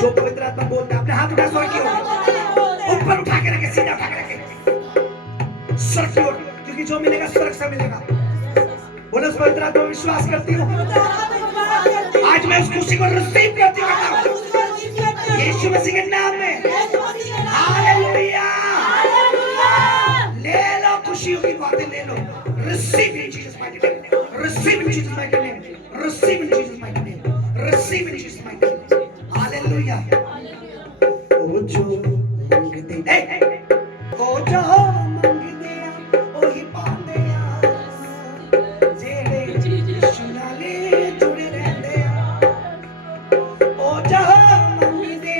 जो पवित्र आत्मा बोलते हैं अपने हाथ उठा स्वर की ओर ऊपर उठा के रखे सीधा उठा के रखे स्वर्ग की ओर क्योंकि जो मिलेगा स्वर्ग से मिलेगा बोलो उस पवित्र आत्मा में विश्वास करती हूँ। आज मैं उस खुशी को रिसीव करती हूँ यीशु मसीह के नाम में। हालेलुया। ले लो खुशियों की बातें, ले लो। Receive in Jesus mighty name, receive in Jesus mighty name, receive in Jesus mighty name, receive in Jesus mighty name. Hallelujah. ओ जो मंगते ओ जो मंगते ओही पांदे आ, जेड़े यीशु नाले जुड़े रहंदे आ। ओ जो मंगते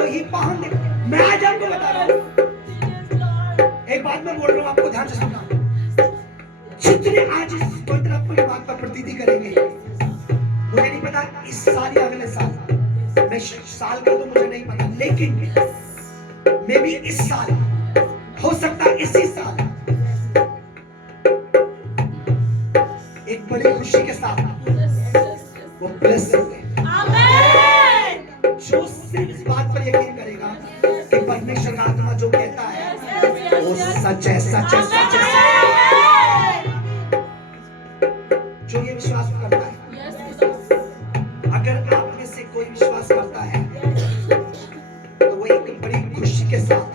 ओही पांदे। मैं आज आपको बता रहा हूं, एक बात मैं बोल रहा हूं, आपको ध्यान से सुनना। जितने आज इस पवित्र आत्मा की बात पर प्रतीति करेंगे, मुझे नहीं पता इस साल या अगले साल, मैं साल का तो मुझे नहीं पता, लेकिन मे भी इस साल, हो सकता है इसी साल, एक बड़ी खुशी के साथ वो ब्लेस होंगे। जो सिर्फ इस बात पर यकीन करेगा कि परमेश्वर का आत्मा जो कहता है वो सच है, सच है, सच है। जो ये विश्वास करता है, अगर आप में से कोई विश्वास करता है तो वो एक बड़ी खुशी के साथ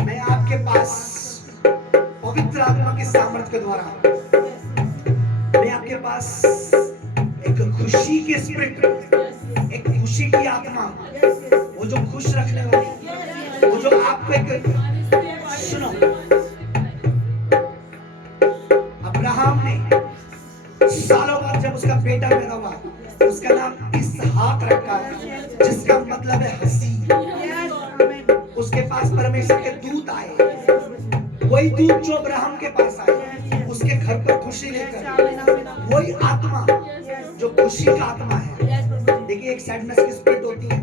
मैं आपके पास पवित्र आत्मा के सामर्थ्य के द्वारा, मैं आपके पास एक खुशी की स्पिरिट, एक खुशी की आत्मा, वो जो खुश रखने वाली, वो जो आपको एक, सुनो, अब्राहम ने सालों बाद जब उसका बेटा पैदा हुआ, उसका नाम इसहाक रखा, जिसका मतलब है हंसी। उसके पास परमेश्वर के दूत आए, वही दूत जो अब्राहम के पास आए, उसके घर पर खुशी लेकर, वही आत्मा जो खुशी का आत्मा है। देखिए, एक सैडनेस की स्पिरिट होती है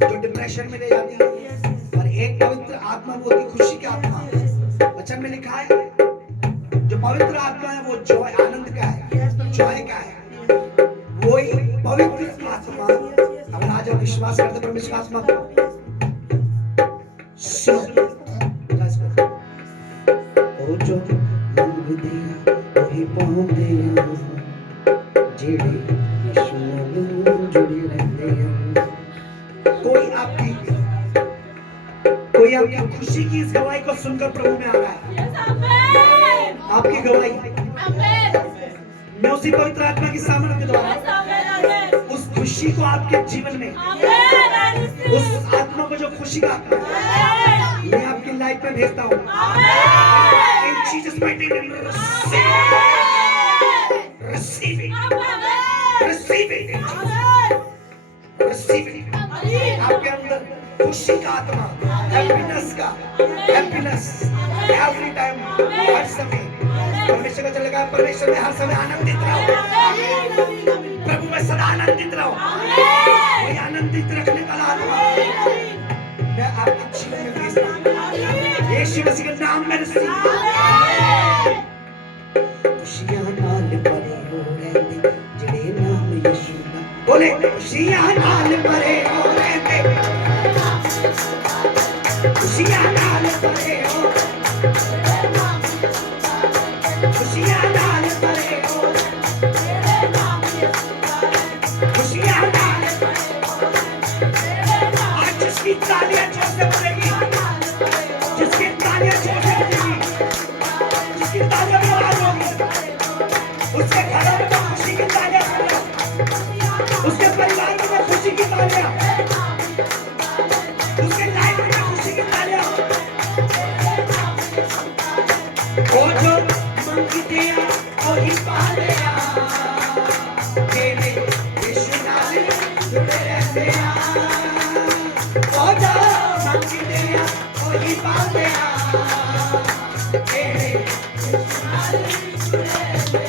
जो डिप्रेशन में ले जाती है, और एक पवित्र आत्मा वो होती खुशी की आत्मा। वचन में लिखा है जो पवित्र आत्मा है वो जॉय, आनंद का है, जॉय का है, वही पवित्र आत्मा। अगर आज आप विश्वास करते परमेश्वर आत्मा को, सुनो, ओ जो मंगते वही पाते जेड़े यीशु नाल जुड़े रहंदे हैं। कोई आपकी खुशी की इस गवाही को सुनकर प्रभु में आ रहा है। आपकी गवाही, मैं उसी पवित्र आत्मा की सामर्थ्य के द्वारा उस खुशी को आपके जीवन में, उस आत्मा को जो खुशी का आत्मा है, मैं आपकी लाइफ में भेजता हूँ। In Jesus' mighty name, receive it, receive it, receive it। आपके अंदर खुशी का आत्मा, हैप्पीनेस का, हैप्पीनेस एवरी टाइम, हर समय। परमेश्वर का चलेगा, परमेश्वर में हर समय आनंदित रहो, प्रभु में सदा आनंदित रहो। वही आनंदित रखने वाला आत्मा मैं आपके जीवन में भेजता हूं, यीशु मसीह के नाम में। खुशियां नाल भरे हो रहंदे जेड़े नाम यीशु दा, बोले खुशियां नाल भरे हो रहंदे, खुशियां नाल भरे हो, खुशियां नाल भरे हो, खुशियां नाल भरे हो। आज जिसकी तालियां जोर से बजेगी, जिसकी तालियां जोर से बजेगी, जिसकी तालियां में आवाज होगी, उसके घरों में तो खुशी की तालियां सुनो, उसके परिवार में तो खुशी की तालियां, उसके लाइफ में तो खुशी की तालियां। ओ जो मंगते वही पाते तेरे यीशु नाल जुड़े रहते ओ जो मंगते वही पाते तेरे यीशु नाल जुड़े रहते।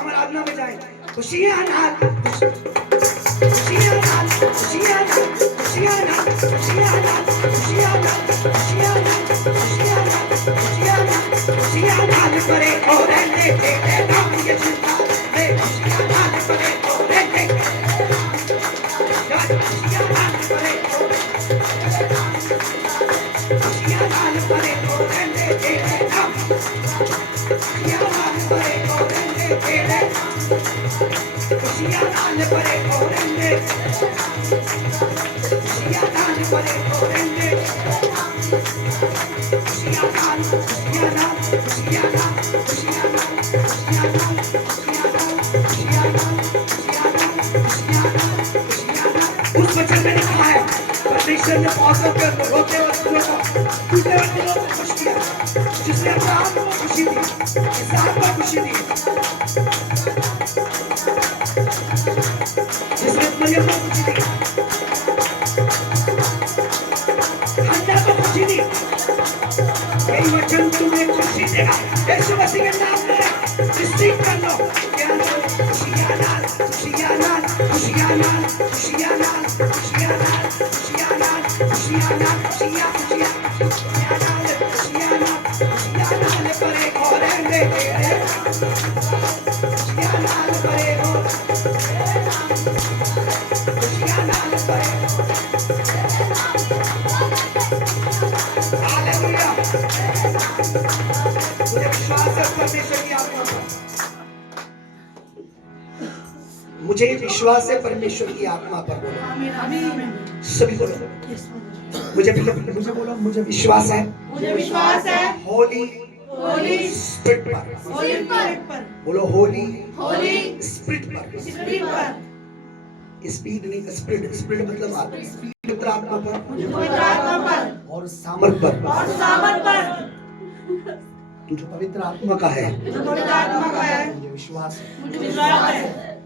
हम आराधना में जाएं। खुशियां नाल, खुशियां नाल, खुशियां नाल, खुशियां नाल, खुशियां नाल, खुशियां नाल, खुशियां नाल, खुशियां नाल, खुशियां नाल, खुशियां नाल करे और रहने तेरे नाम यीशु का ले। खुशियां नाल करे और रहने, खुशियां नाल करे, खुशियां नाल करे और रहने तेरे नाम, खुशियां नाल करे और रहने तेरे नाम, खुशियां नाल करे और रहने, खुशियां नाल करे और रहने, खुशियां नाल, खुशियां नाल, खुशियां नाल, खुशियां नाल, खुशियां नाल, खुशियां नाल, खुशियां नाल, खुशियां नाल, खुशियां नाल, खुशियां नाल। उस वचन में लिखा है परमेश्वर ने मौसम के रोते वस्तुओं को टूटे हुए दिलों को खुश किया, जिसने अब्राहम को खुशी दी, इसहाक को खुशी दी, जिसने मरियम को खुशी दी, हन्ना को खुशी दी। यही वचन तुम्हें खुशी देगा यीशु मसीह के नाम में। रिसीव कर लो। खुशियां नाल, खुशियां नाल, खुशियां नाल, खुशियां नाल, खुशियां नाल, खुशियां नाल, खुशियां नाल, खुशियां, खुशियां, खुशियां नाल, खुशियां नाल, खुशियां नाल करे और रहने तेरे नाम, खुशियां नाल करे और, खुशियां नाल करे। हालेलुया। मुझे विश्वास है परमेश्वर की आत्मा पर, मुझे विश्वास है परमेश्वर की आत्मा पर। बोलो सभी बोलो, मुझे बोलो, मुझे विश्वास है, मुझे विश्वास है होली होली स्पिरिट पर। होली पर, बोलो होली होली स्पिरिट पर। स्पिरिट पर, स्पीड नहीं, स्पिरिट, स्पिरिट मतलब आत्मा, पवित्र आत्मा पर पवित्र आत्मा पर और सामर्थ पर। और सामर्थ पर, जो पवित्र आत्मा का है, जो पवित्र आत्मा का है, मुझे विश्वास है। मुझे विश्वास है।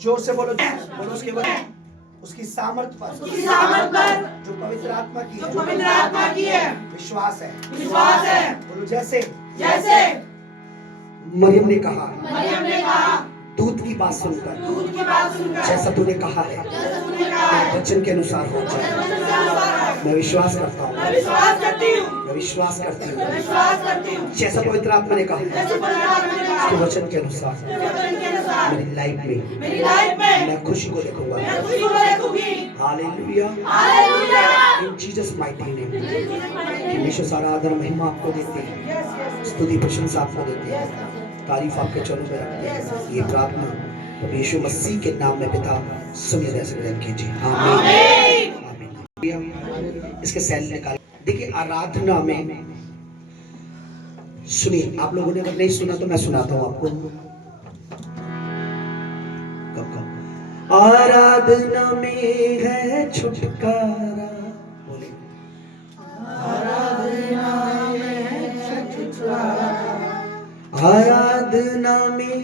जोर से बोलो, बोलो उसके बाद उसकी सामर्थ पर, उसकी सामर्थ पर, जो पवित्र आत्मा की जो है, पवित्र आत्मा की है, विश्वास है। विश्वास है। बोलो जैसे जैसे मरियम ने कहा, मरियम ने कहा दूत की बात सुनकर, दूध की बात सुनकर, जैसा तूने कहा है जैसा तूने कहा है, वचन के अनुसार हो जाए। मैं विश्वास करता हूँ, मैं विश्वास करती हूँ, मैं विश्वास करती मैं हूँ, विश्वास करती हूँ, जैसा पवित्र आत्मा ने कहा जैसे पवित्र आत्मा ने कहा, उसके वचन के अनुसार वचन के अनुसार मेरी लाइफ में मेरी लाइफ में मैं खुशी को देखूंगा। मैं खुशी को देखूंगी। Hallelujah, hallelujah. इन जीसस माइटी नेम। परमेश्वर सारा आदर महिमा आपको देते हैं, स्तुति प्रशंसा आपको देते हैं, तारीफ आपके चरणों में रखते हैं। ये प्रार्थना यीशु मसीह के नाम में पिता सुनिए, दया से ग्रहण कीजिए। आमीन, आमीन। इसके सैल निकाल। देखिए आराधना में, सुनिए, आप लोगों ने अगर नहीं सुना तो मैं सुनाता हूँ आपको। कब आराधना में है छुटकारा, बोले आराधना में छुटकारा, आराधना में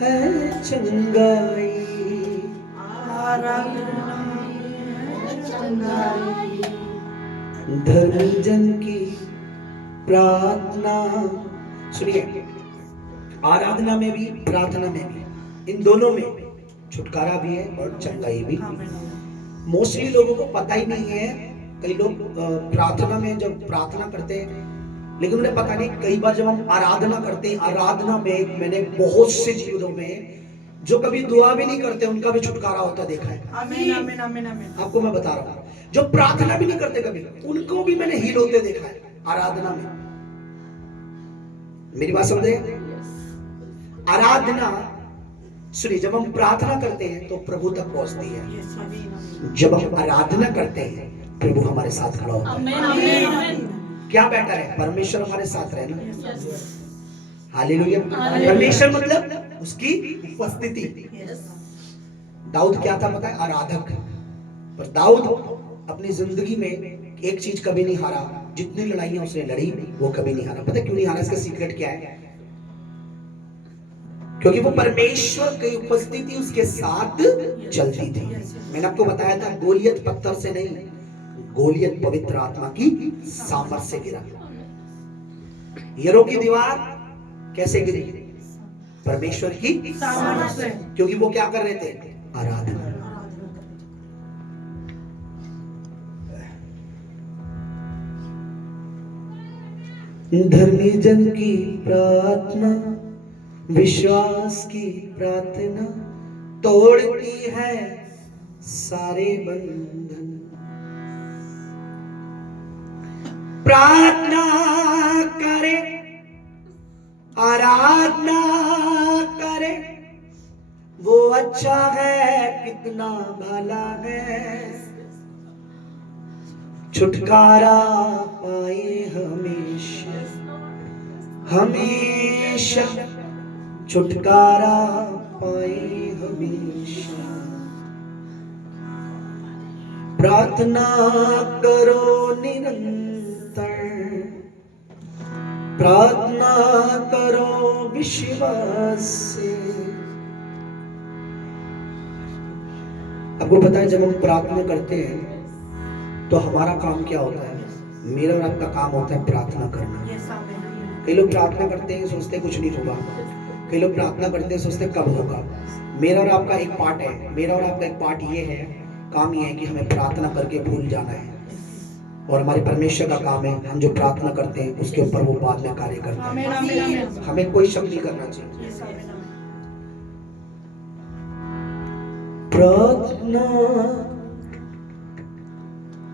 है चंगाई, आराधना में चंगाई, धर्म जन की प्रार्थना। सुनिए, आराधना में भी प्रार्थना में भी, इन दोनों में छुटकारा भी है और चंगाई भी। मोस्टली लोगों को पता ही नहीं है। कई लोग प्रार्थना में जब प्रार्थना करते हैं, लेकिन उन्हें पता नहीं, कई बार जब हम आराधना करते हैं, आराधना में मैंने बहुत से जीवनों में जो कभी दुआ भी नहीं करते उनका भी छुटकारा होता देखा है। आमीन, आमीन, आमीन, आमीन। आपको मैं बता रहा हूँ, जो प्रार्थना भी नहीं करते कभी, उनको भी मैंने हील होते देखा है आराधना में। मेरी बात समझे? आराधना, सुनिए, जब हम प्रार्थना करते हैं तो प्रभु तक पहुंचती है। जब हम आराधना करते हैं प्रभु हमारे साथ खड़ा होता है। क्या बेटर है? परमेश्वर हमारे साथ रहना। हालेलुया। परमेश्वर मतलब उसकी उपस्थिति। दाऊद क्या था पता है? आराधक। पर दाऊद अपनी जिंदगी में एक चीज कभी नहीं हारा, जितनी लड़ाइयां उसने लड़ी वो कभी नहीं हारा। पता है क्यों नहीं हारा? इसका सीक्रेट क्या है? क्योंकि वो परमेश्वर की उपस्थिति उसके साथ चलती थी। मैंने आपको बताया था, गोलियत पत्थर से नहीं, गोलियत पवित्र आत्मा की सामर्थ से गिरा। यरीहो की दीवार कैसे गिरी? परमेश्वर की सामर्थ्य। क्योंकि वो क्या कर रहे थे? आराधना। धर्मी जन की प्रार्थना, विश्वास की प्रार्थना तोड़ती है सारे बंधन। प्रार्थना करे, आराधना करे, वो अच्छा है, कितना भला है। छुटकारा पाए हमेशा, हमेशा छुटकारा पाए हमेशा। प्रार्थना करो निरंतर, प्रार्थना करो विश्वास से। आपको पता है जब हम प्रार्थना करते हैं तो हमारा काम क्या होता है? मेरा और आपका काम होता है प्रार्थना करना। कई लोग प्रार्थना करते हैं सोचते कुछ नहीं होगा, कई लोग प्रार्थना करते हैं सोचते कब होगा। मेरा और आपका एक पार्ट है, मेरा और आपका एक पार्ट ये है, काम ये है कि हमें प्रार्थना करके भूल जाना है। और हमारे परमेश्वर का काम है, हम जो प्रार्थना करते हैं उसके ऊपर वो बाद में कार्य करता है। हमें कोई शक नहीं करना चाहिए। प्रार्थना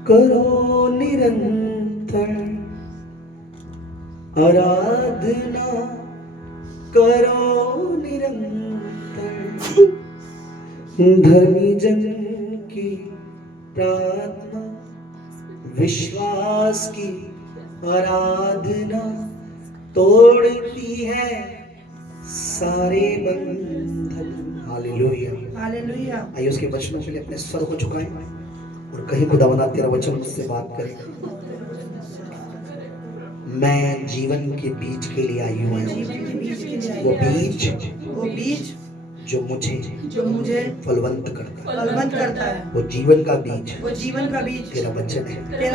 करो निरंतर, आराधना करो निरंतर। धर्मी जन की प्रार्थना, विश्वास की आराधना तोड़ती है सारे बंधन। Hallelujah, hallelujah. आइए उसके वचनों के लिए अपने स्वर को झुकाएं और कहीं खुदावंद तेरा वचन मुझसे बात करे। मैं जीवन के बीज के लिए आई हूँ। वो बीज जो मुझे फलवंत करता है। वो जीवन का बीज तेरा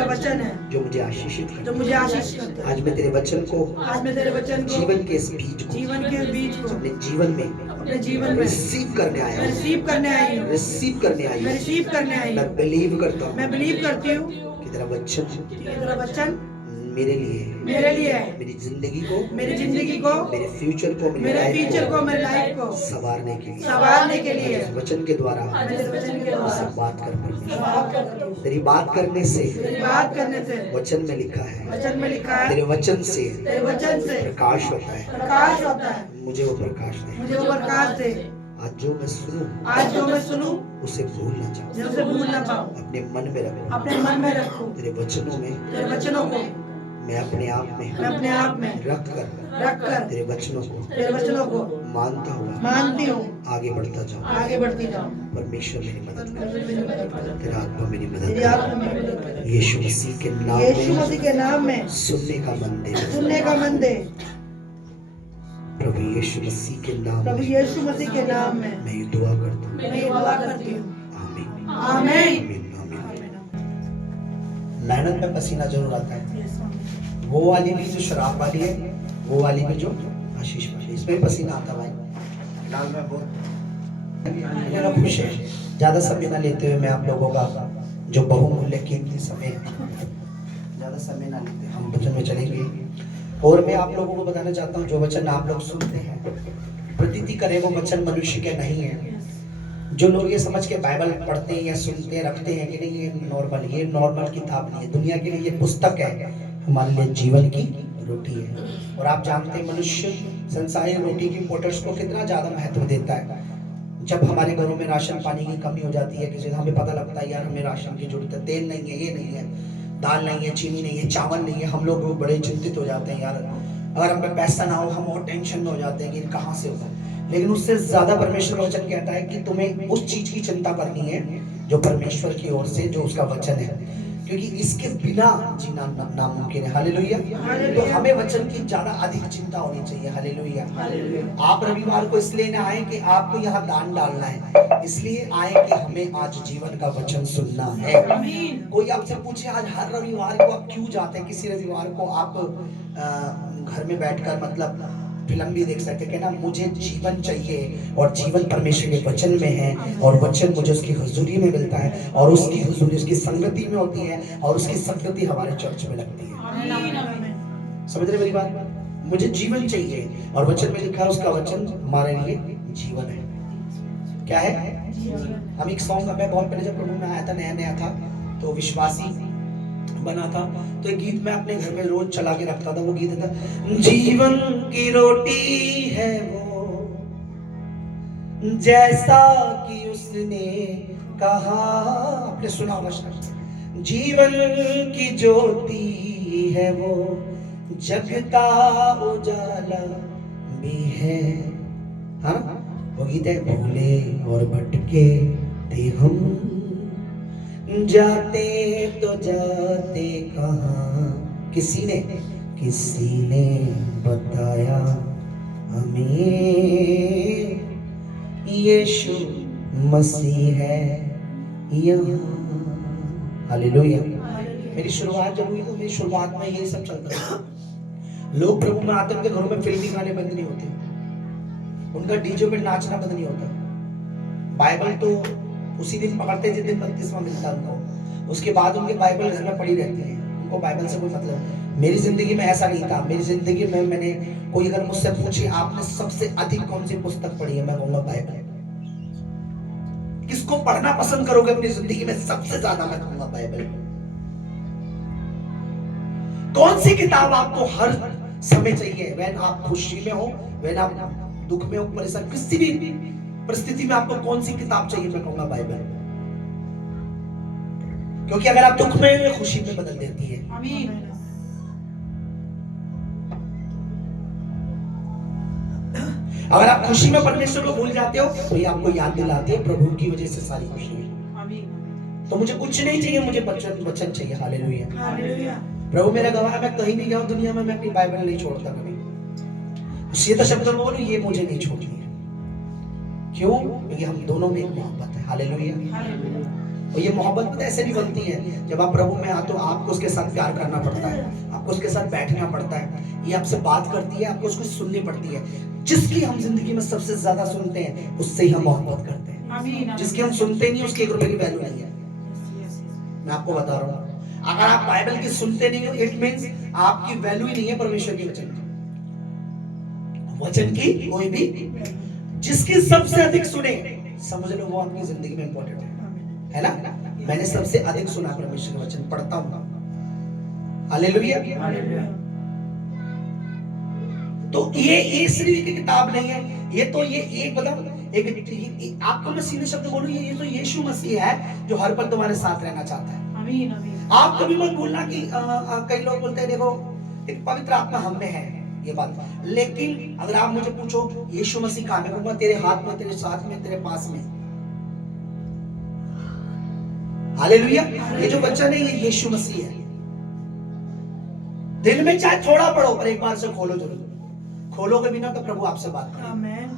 वचन है जो मुझे आशीषित करता है। आज मैं तेरे वचन को जीवन के इस बीज को अपने जीवन में रिसीव करने आया हूँ। मैं बिलीव करती हूँ कि तेरा वचन मेरे लिए मेरी जिंदगी को मेरे फ्यूचर को मेरी लाइफ को संवारने के लिए वचन के द्वारा मुझसे बात कर परमेश्वर। तेरी बात करने से वचन में लिखा है तेरे वचन से प्रकाश होता है। मुझे वो प्रकाश दे। आज जो मैं सुनूं उसे भूल ना जाऊं। अपने मन में रखो। तेरे वचनों को मैं अपने आप में रख कर तेरे वचनों को मानती हूँ आगे बढ़ती जाऊँ। परमेश्वर मेरी मदद कर, तेरा आत्मा मेरी मदद कर। यीशु मसीह के नाम में सुनने का मन दे। प्रभु यीशु मसीह के नाम में मैं ये दुआ करती हूँ। आमीन। मेहनत में पसीना जरूर आता है। वो वाली भी जो शराब वाली है, वो वाली भी जो आशीष वाली, इसमें पसीना आता भाई। फिलहाल मैं बहुत खुश है। ज्यादा समय ना लेते हुए मैं आप लोगों का जो बहुमूल्य कीमती समय, ज्यादा समय ना लेते हम वचन में चलेंगे। और मैं आप लोगों को बताना चाहता हूँ जो वचन आप लोग सुनते हैं, प्रतीति करें वो वचन मनुष्य के नहीं है। जो लोग ये समझ के बाइबल पढ़ते हैं या सुनते रखते हैं कि नहीं ये नॉर्मल किताब नहीं है, दुनिया के लिए ये पुस्तक है, हमारे लिए जीवन की रोटी है। और आप जानते हैं मनुष्य संसारी रोटी की इम्पोर्टेंस को कितना ज्यादा महत्व देता है। जब हमारे घरों में राशन पानी की कमी हो जाती है, किसी हमें पता लगता है यार हमें राशन की जरूरत है, तेल नहीं है, ये नहीं है, दाल नहीं है, चीनी नहीं है, चावल नहीं है, हम लोग बड़े चिंतित हो जाते हैं यार। अगर हम पे पैसा ना हो हम और टेंशन में हो जाते हैं कि कहाँ से होगा। लेकिन उससे ज्यादा परमेश्वर का वचन कहता है कि तुम्हें उस चीज की चिंता करनी है जो परमेश्वर की ओर से, जो उसका वचन है, क्योंकि इसके बिना जीना नामुमकिन है। हालेलुया। तो हमें वचन की ज्यादा अधिक चिंता होनी चाहिए। हालेलुया। आप रविवार को इसलिए ना आए कि आपको यहाँ दान डालना है, इसलिए आए कि हमें आज जीवन का वचन सुनना है। कोई आपसे पूछे आज हर रविवार को आप क्यों जाते हैं, किसी रविवार को आप घर में बैठकर मतलब फिल्म भी देख सकते हैं, कहना मुझे जीवन चाहिए और जीवन परमेश्वर के वचन में है और वचन मुझे उसकी हुजूरी में मिलता है और उसकी हुजूरी उसकी संगति में होती है और उसकी संगति हमारे चर्च में लगती है। समझ रहे मेरी बात? मुझे जीवन चाहिए और वचन में लिखा है उसका वचन हमारे लिए जीवन है। क्या है? हम एक सॉन्ग, मैं बहुत पहले जब प्रभु में आया था, नया था, तो विश्वासी बना था, तो एक गीत मैं अपने घर में रोज चला के रखता था। वो गीत था, जीवन की रोटी है वो जैसा कि उसने कहा। आपने सुना होगा शायद। जीवन की ज्योति है वो जग का उजाला भी है। हाँ, वो गीत है, भूले और भटके थे हम, जाते तो जाते कहाँ, किसी ने बताया हमें यीशु मसीह है यहाँ। हालेलुया। मेरी शुरुआत जब हुई तो मेरी शुरुआत में यही सब चलता था। लोग प्रभु में आते, उनके घरों में फिल्मी गाने बंद नहीं होते, उनका डीजे पे नाचना बंद नहीं होता। बाइबल तो उसी दिन पकड़ते जिस दिन बपतिस्मा मिलता उनको, उसके बाद उनके बाइबल घर में पड़ी रहती है, उनको बाइबल से कोई मतलब। मेरी जिंदगी में ऐसा नहीं था। मेरी जिंदगी में मैंने, कोई अगर मुझसे पूछे आपने सबसे अधिक कौन सी पुस्तक पढ़ी है, मैं कहूंगा बाइबल। किसको पढ़ना पसंद करोगे अपनी जिंदगी में सबसे ज्यादा, मैं कहूंगा बाइबल। कौन सी किताब आपको हर समय चाहिए? वैन आप खुशी में हो, वैन आप दुख में हो, परेशान, किसी भी परिस्थिति में आपको कौन सी किताब चाहिए? मैं कहूंगा बाइबल। क्योंकि अगर आप दुख में हो, खुशी में बदल देती है। आमीन। अगर आप खुशी में परमेश्वर को भूल जाते हो तो ये आपको याद दिलाती है प्रभु की वजह से सारी खुशी है। आमीन। तो मुझे कुछ नहीं चाहिए, मुझे वचन चाहिए। Hallelujah, hallelujah. प्रभु मेरा गवाह, मैं कहीं भी जाऊं दुनिया में, मैं अपनी बाइबल नहीं छोड़ता कभी। सीधे शब्दों में बोलूं, ये मुझे नहीं छोड़ती है। क्यों? क्योंकि हम दोनों में एक मोहब्बत है। हालेलुया। और ये मोहब्बत ऐसे भी बनती है, जब आप प्रभु में आते हो आपको उसके साथ प्यार करना पड़ता है, आपको उसके साथ बैठना पड़ता है, ये आपसे बात करती है, आपको उसको सुननी पड़ती है। जिसकी हम जिंदगी में सबसे ज्यादा सुनते हैं उससे ही हम मोहब्बत करते हैं। जिसकी हम सुनते नहीं, उसके 1 रुपए की वैल्यू नहीं है। मैं आपको बता रहा हूँ, अगर आप बाइबल की सुनते नहीं हो, इट मींस आपकी वैल्यू ही नहीं है परमेश्वर के वचन की। वचन की कोई भी, जिसकी सबसे अधिक सुने, समझ लो वो आपकी जिंदगी में इंपॉर्टेंट है ना? मैंने सबसे अधिक सुना परमेश्वर का वचन, पढ़ता हूँ। हालेलुया। तो ये सिर्फ की किताब नहीं है, ये तो ये एक बताओ, एक आपको मैं सीधे शब्द बोलूं, ये तो यीशु मसीह है जो हर पल तुम्हारे साथ रहना चाहता है। आमीन, आमीन। आप कभी मत भूलना कि कई लोग बोलते हैं देखो एक पवित्र आत्मा हम में है, ये बात, लेकिन अगर आप मुझे पूछो यीशु मसीह कहां है, मैं कहूंगा तेरे हाथ में, तेरे साथ में, तेरे पास में। हालेलुया। ये जो बच्चा नहीं, ये यीशु मसीह है। दिल में चाहे थोड़ा पढ़ो, पर एक बार से खोलो जरूर। खोलोगे बिना तो प्रभु आपसे बात करेगा। आमीन।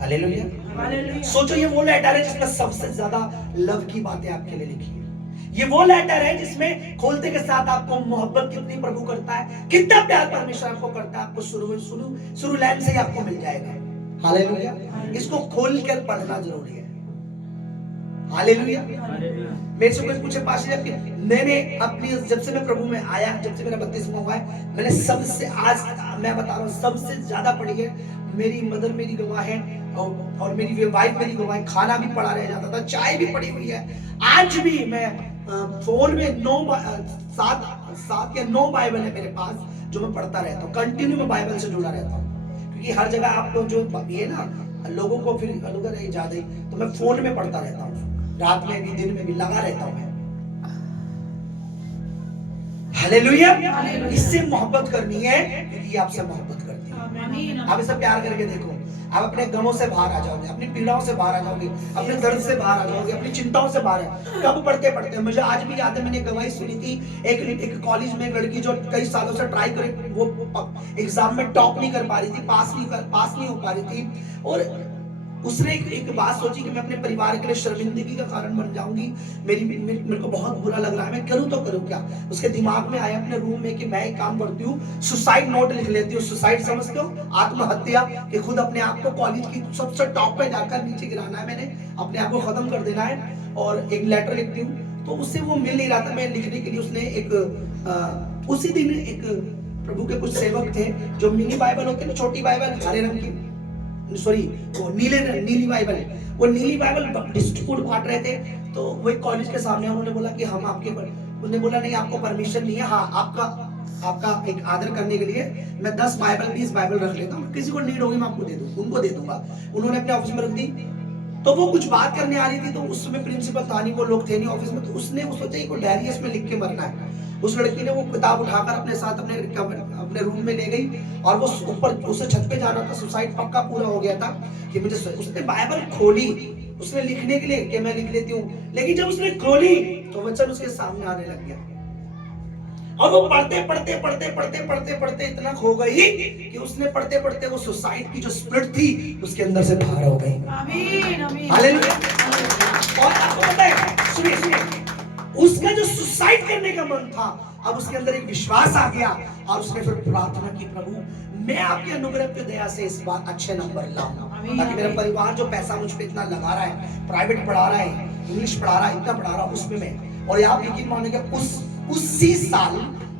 Hallelujah, hallelujah. सोचो ये वो लेटर है जिसमें सबसे ज्यादा लव की बातें आपके लिए लिखी है। ये वो लेटर है जिसमें खोलते के साथ आपको मोहब्बत कितनी प्रभु करता है, कितना प्यार परमेश्वर आपको करता है, आपको शुरू लाइन से ही आपको मिल जाएगा। हालेलुया। इसको खोल कर पढ़ना जरूरी है। हालेलुया। मेरे से कोई पूछे पास्टर, मैंने अपनी, जब से मैं प्रभु में आया, जब से मेरा बपतिस्मा हुआ है, मैंने सबसे, आज मैं बता रहा हूँ, सबसे ज्यादा पढ़ी है। मेरी मदर मेरी गवाह है और मेरी वाइफ मेरी गवाह है। खाना भी पढ़ा रह जाता था, चाय भी पड़ी हुई है। आज भी मैं फोन में 7 या 9 बाइबल है मेरे पास जो मैं पढ़ता रहता हूँ। कंटिन्यू में बाइबल से जुड़ा रहता हूँ, क्योंकि हर जगह आपको जो ये ना लोगों को फिर अलग रहे ज्यादा, तो मैं फोन में पढ़ता रहता हूँ, रात में भी दिन में भी लगा रहता हूँ मैं। हालेलुया। इससे मोहब्बत करनी है क्योंकि ये आपसे मोहब्बत करती है। आप इसे प्यार करके देखो, आप अपने गमों से बाहर आ जाओगे, अपनी पीड़ाओं से बाहर आ जाओगे, अपने दर्द से बाहर आ जाओगे, अपनी चिंताओं से बाहर है। कब पढ़ते पढ़ते मुझे आज भी याद है, मैंने गवाही सुनी थी एक कॉलेज में एक लड़की जो कई सालों से ट्राई करे, वो एग्जाम में टॉप नहीं कर पा रही थी, पास नहीं हो पा रही थी, और उसने एक बात सोची कि मैं अपने परिवार के लिए शर्मिंदगी का कारण बन जाऊंगी, मेरे को बहुत बुरा लग रहा है, मैं करूं तो करूं क्या। उसके दिमाग में आया अपने रूम में कि मैं एक काम करती हूँ, सुसाइड नोट लिख लेती हूँ। सुसाइड समझते हो, आत्महत्या, कि खुद अपने आप को कॉलेज की सबसे टॉप पे जाकर नीचे गिराना है, मैंने अपने आप को खत्म कर देना है, और एक लेटर लिखती हूँ। तो उससे वो मिल नहीं रहा था, मैं लिखने के लिए उसने एक उसी दिन एक प्रभु के कुछ सेवक थे जो मिनी बाइबल होते हैं, छोटी बाइबल हरे रंग की, सॉरी वो नीली बाइबल, वो नीली बाइबल डिस्ट्रीब्यूट बांट रहे थे। तो वो एक कॉलेज के सामने उन्होंने बोला कि हम आपके, उन्होंने बोला नहीं आपको परमिशन नहीं है, हाँ आपका एक आदर करने के लिए मैं 10 बाइबल 20 बाइबल रख लेता हूँ, किसी को नीड होगी मैं आपको दे दूँ, उनको दे दूंगा। उन्होंने अपने ऑफिस में रख दी। तो वो कुछ बात करने आ रही थी, तो उसमें प्रिंसिपल था नहीं, वो लोग थे नहीं ऑफिस में, तो उसने वो सोचा को डायरी इसमें लिख के मरना है। उस लड़की ने वो किताब उठाकर अपने साथ अपने रूम में ले गई, और वो ऊपर उसे छत पे जाना था, सुसाइड पक्का पूरा हो गया था कि मुझे, उसने बाइबल खोली उसने लिखने के लिए कि मैं लिख लेती हूँ, लेकिन जब उसने खोली तो वचन उसके सामने आने लग गया, और वो पढ़ते इतना खो गई कि उसने पढ़ते वो सुसाइड की जो स्पिरिट थी उसके अंदर से बाहर हो गई। आमीन आमीन हालेलुया। और आपको पता है, सुनिए, उसका जो सुसाइड करने का मन था, अब उसके अंदर एक विश्वास आ गया, और उसने फिर प्रार्थना की, प्रभु मैं आपके अनुग्रह की दया से इस बार अच्छे नंबर लाऊं, ताकि मेरा परिवार जो पैसा मुझ पे इतना लगा रहा है, प्राइवेट पढ़ा रहा है, इंग्लिश पढ़ा रहा है, इतना पढ़ा रहा है, उसमें मैं, और आप यकीन मानेंगे उसी साल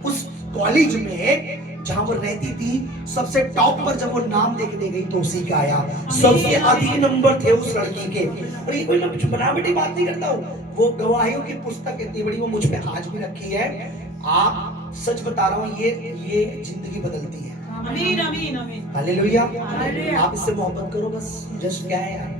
उस कॉलेज में जहां वो रहती थी सबसे टॉप पर जब वो नाम देखने गई तो उसी का आया, सबसे अधिक नंबर थे उस लड़की के। और ये कोई बनावटी बात नहीं करता हूँ, वो गवाहियों की पुस्तक इतनी बड़ी वो मुझ पे आज भी रखी है। आप सच बता रहा हूँ, ये जिंदगी बदलती है। आमीन आमीन आमीन हालेलुया। आप इससे मोहब्बत करो बस, जस्ट क्या है यार,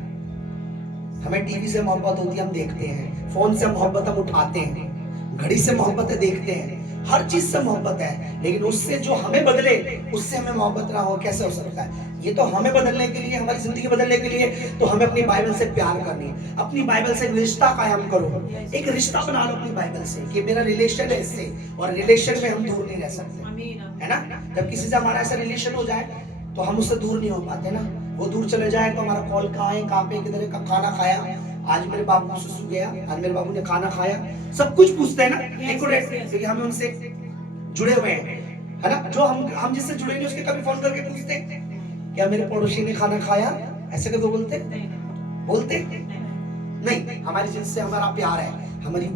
हमें टीवी से मोहब्बत होती है, हम देखते हैं, फोन से मोहब्बत हम उठाते हैं, घड़ी से मोहब्बत देखते हैं, हर चीज से मोहब्बत है, लेकिन उससे जो हमें बदले उससे हमें मोहब्बत ना हो, कैसे हो सकता है। ये तो हमें बदलने के लिए, हमारी जिंदगी बदलने के लिए तो हमें अपनी बाइबल से प्यार करनी है, अपनी बाइबल से रिश्ता कायम करो, एक रिश्ता बना लो अपनी बाइबल से कि मेरा रिलेशन है इससे, और रिलेशन में हम दूर नहीं रह सकते, है ना। जब किसी से हमारा ऐसा रिलेशन हो जाए तो हम उससे दूर नहीं हो पाते ना, वो दूर चले जाए तो हमारा कॉल कहाँ है, कहाँ पे, किधर का खाना खाया, आज मेरे बाबू सुसु गया, आज मेरे बाबू ने खाना खाया, सब कुछ पूछते हैं ना, क्योंकि हमें उनसे जुड़े हुए हैं, है ना। जो हम जिससे जुड़े नहीं उसके कभी फोन करके पूछते हैं क्या मेरे पड़ोसी ने खाना खाया, ऐसे कभी बोलते नहीं। हमारी जिनसे हमारा प्यार है, हमारी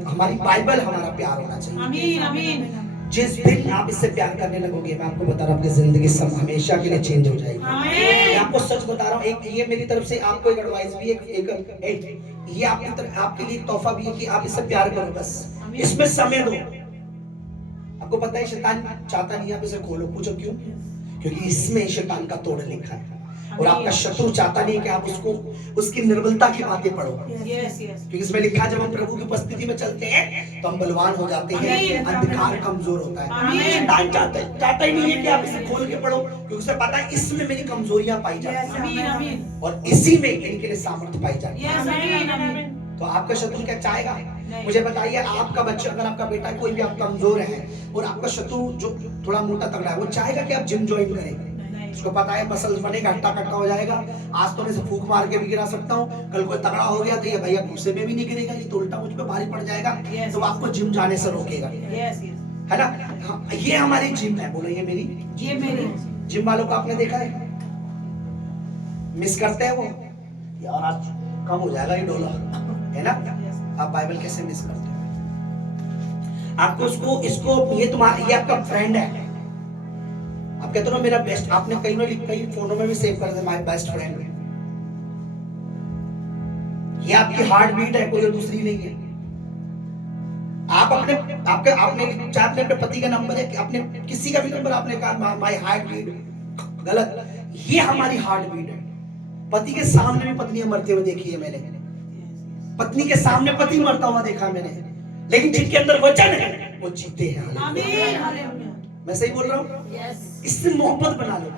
बाइबल हमारा प्यार होना चाहिए। आमीन आमीन। जिस दिन आप इससे प्यार करने लगोगे, मैं आपको बता रहा हूँ, आपकी जिंदगी सब हमेशा के लिए चेंज हो जाएगी। मैं आपको सच बता रहा हूँ, एक ये मेरी तरफ से आपको एक एडवाइस भी है, ये आपके लिए एक तोहफा भी है कि आप इससे प्यार करो, बस इसमें समय दो। आपको पता है शैतान चाहता नहीं आप इसे खोलो, पूछो क्यों? क्योंकि इसमें शैतान का तोड़ लिखा है, और आपका शत्रु चाहता नहीं कि आप उसको उसकी निर्बलता की बातें पढ़ो, क्योंकि इसमें लिखा है जब हम प्रभु की उपस्थिति में चलते हैं तो हम बलवान हो जाते हैं, अंधकार कमजोर होता है। शैतान चाहता ही नहीं है कि आप इसे खोल के पढ़ो, क्योंकि उसे पता है इसमें मेरी कमजोरियां पाई जाती हैं और इसी में इनके लिए सामर्थ्य पाई जाती है। तो आपका शत्रु क्या चाहेगा? मुझे बताइए, आपका बच्चा, अगर आपका बेटा कोई भी आप कमजोर है और आपका शत्रु जो थोड़ा मोटा तगड़ा है, वो चाहेगा कि आप जिम ज्वाइन करें? उसको पता है मसल्स बनेगा, हट्टा हो जाएगा, आज तो मैं इसे फूंक मार के भी गिरा सकता हूँ, कल कोई तगड़ा हो गया तो ये भैया गुस्से में भी नहीं गिरेगा, ये तो उल्टा मुझ पे भारी पड़ जाएगा, तो आपको जिम जाने से रोकेगा, है ना। ये हमारी जिम है, बोलो ये मेरी जिम वालों को आपने देखा है, मिस करते हैं वो, यार आज कम हो जाएगा ये डोला, है ना। आप बाइबल कैसे मिस करते हो? आपको इसको ये आपका फ्रेंड है, आप कहते हो मेरा बेस्ट, आपने कई फोनों में भी सेव कर दिया माय बेस्ट फ्रेंड, ये आपकी हार्ट बीट है, कोई दूसरी नहीं है। आप आपने चाहे अपने पति का नंबर है, आपने किसी का भी नंबर आपने कहा माय हार्ट बीट, गलत। ये हमारी हार्ट बीट है। पति के सामने भी पत्नियां मरते हुए देखी है मैंने, पत्नी के सामने पति मरता हुआ देखा मैंने, लेकिन जिनके अंदर वचन है वो जीते हैं। आमीन। मैं सही बोल रहा हूँ? इससे मोहब्बत बना लो,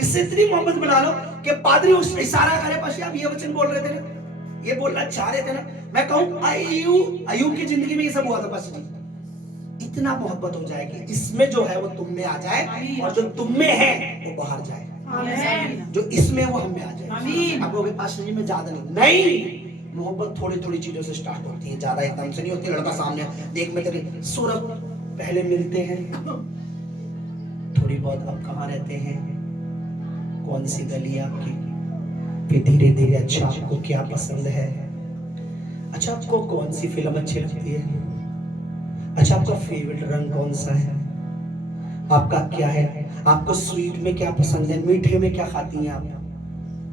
इससे इतनी मोहब्बत बना लो कि पादरी उस इशारा करे, पास आप ये वचन बोल रहे थे ना, ये बोलना चाह रहे थे ना, मैं कहूँ अय्यूब की जिंदगी में ये सब हुआ था, पास इतना मोहब्बत हो जाए कि इसमें जो है वो तुम में आ जाए और जो तुम में है वो बाहर जाए। जो इसमें वो हम में आ जाए। आप लोग पास जी में ज्यादा नहीं, मोहब्बत थोड़ी थोड़ी चीजों से स्टार्ट होती है, ज्यादा एकदम से नहीं होती। लड़का सामने देख मैं तेरे सूरत पहले मिलते हैं थोड़ी बहुत, अब कहाँ रहते हैं, कौन सी गली आपकी, फिर धीरे धीरे अच्छा आपको क्या पसंद है, अच्छा आपको कौन सी फिल्म अच्छी लगती है, अच्छा आपका फेवरेट रंग कौन सा है, आपका क्या है, आपको स्वीट में क्या पसंद है, मीठे में क्या खाती हैं आप,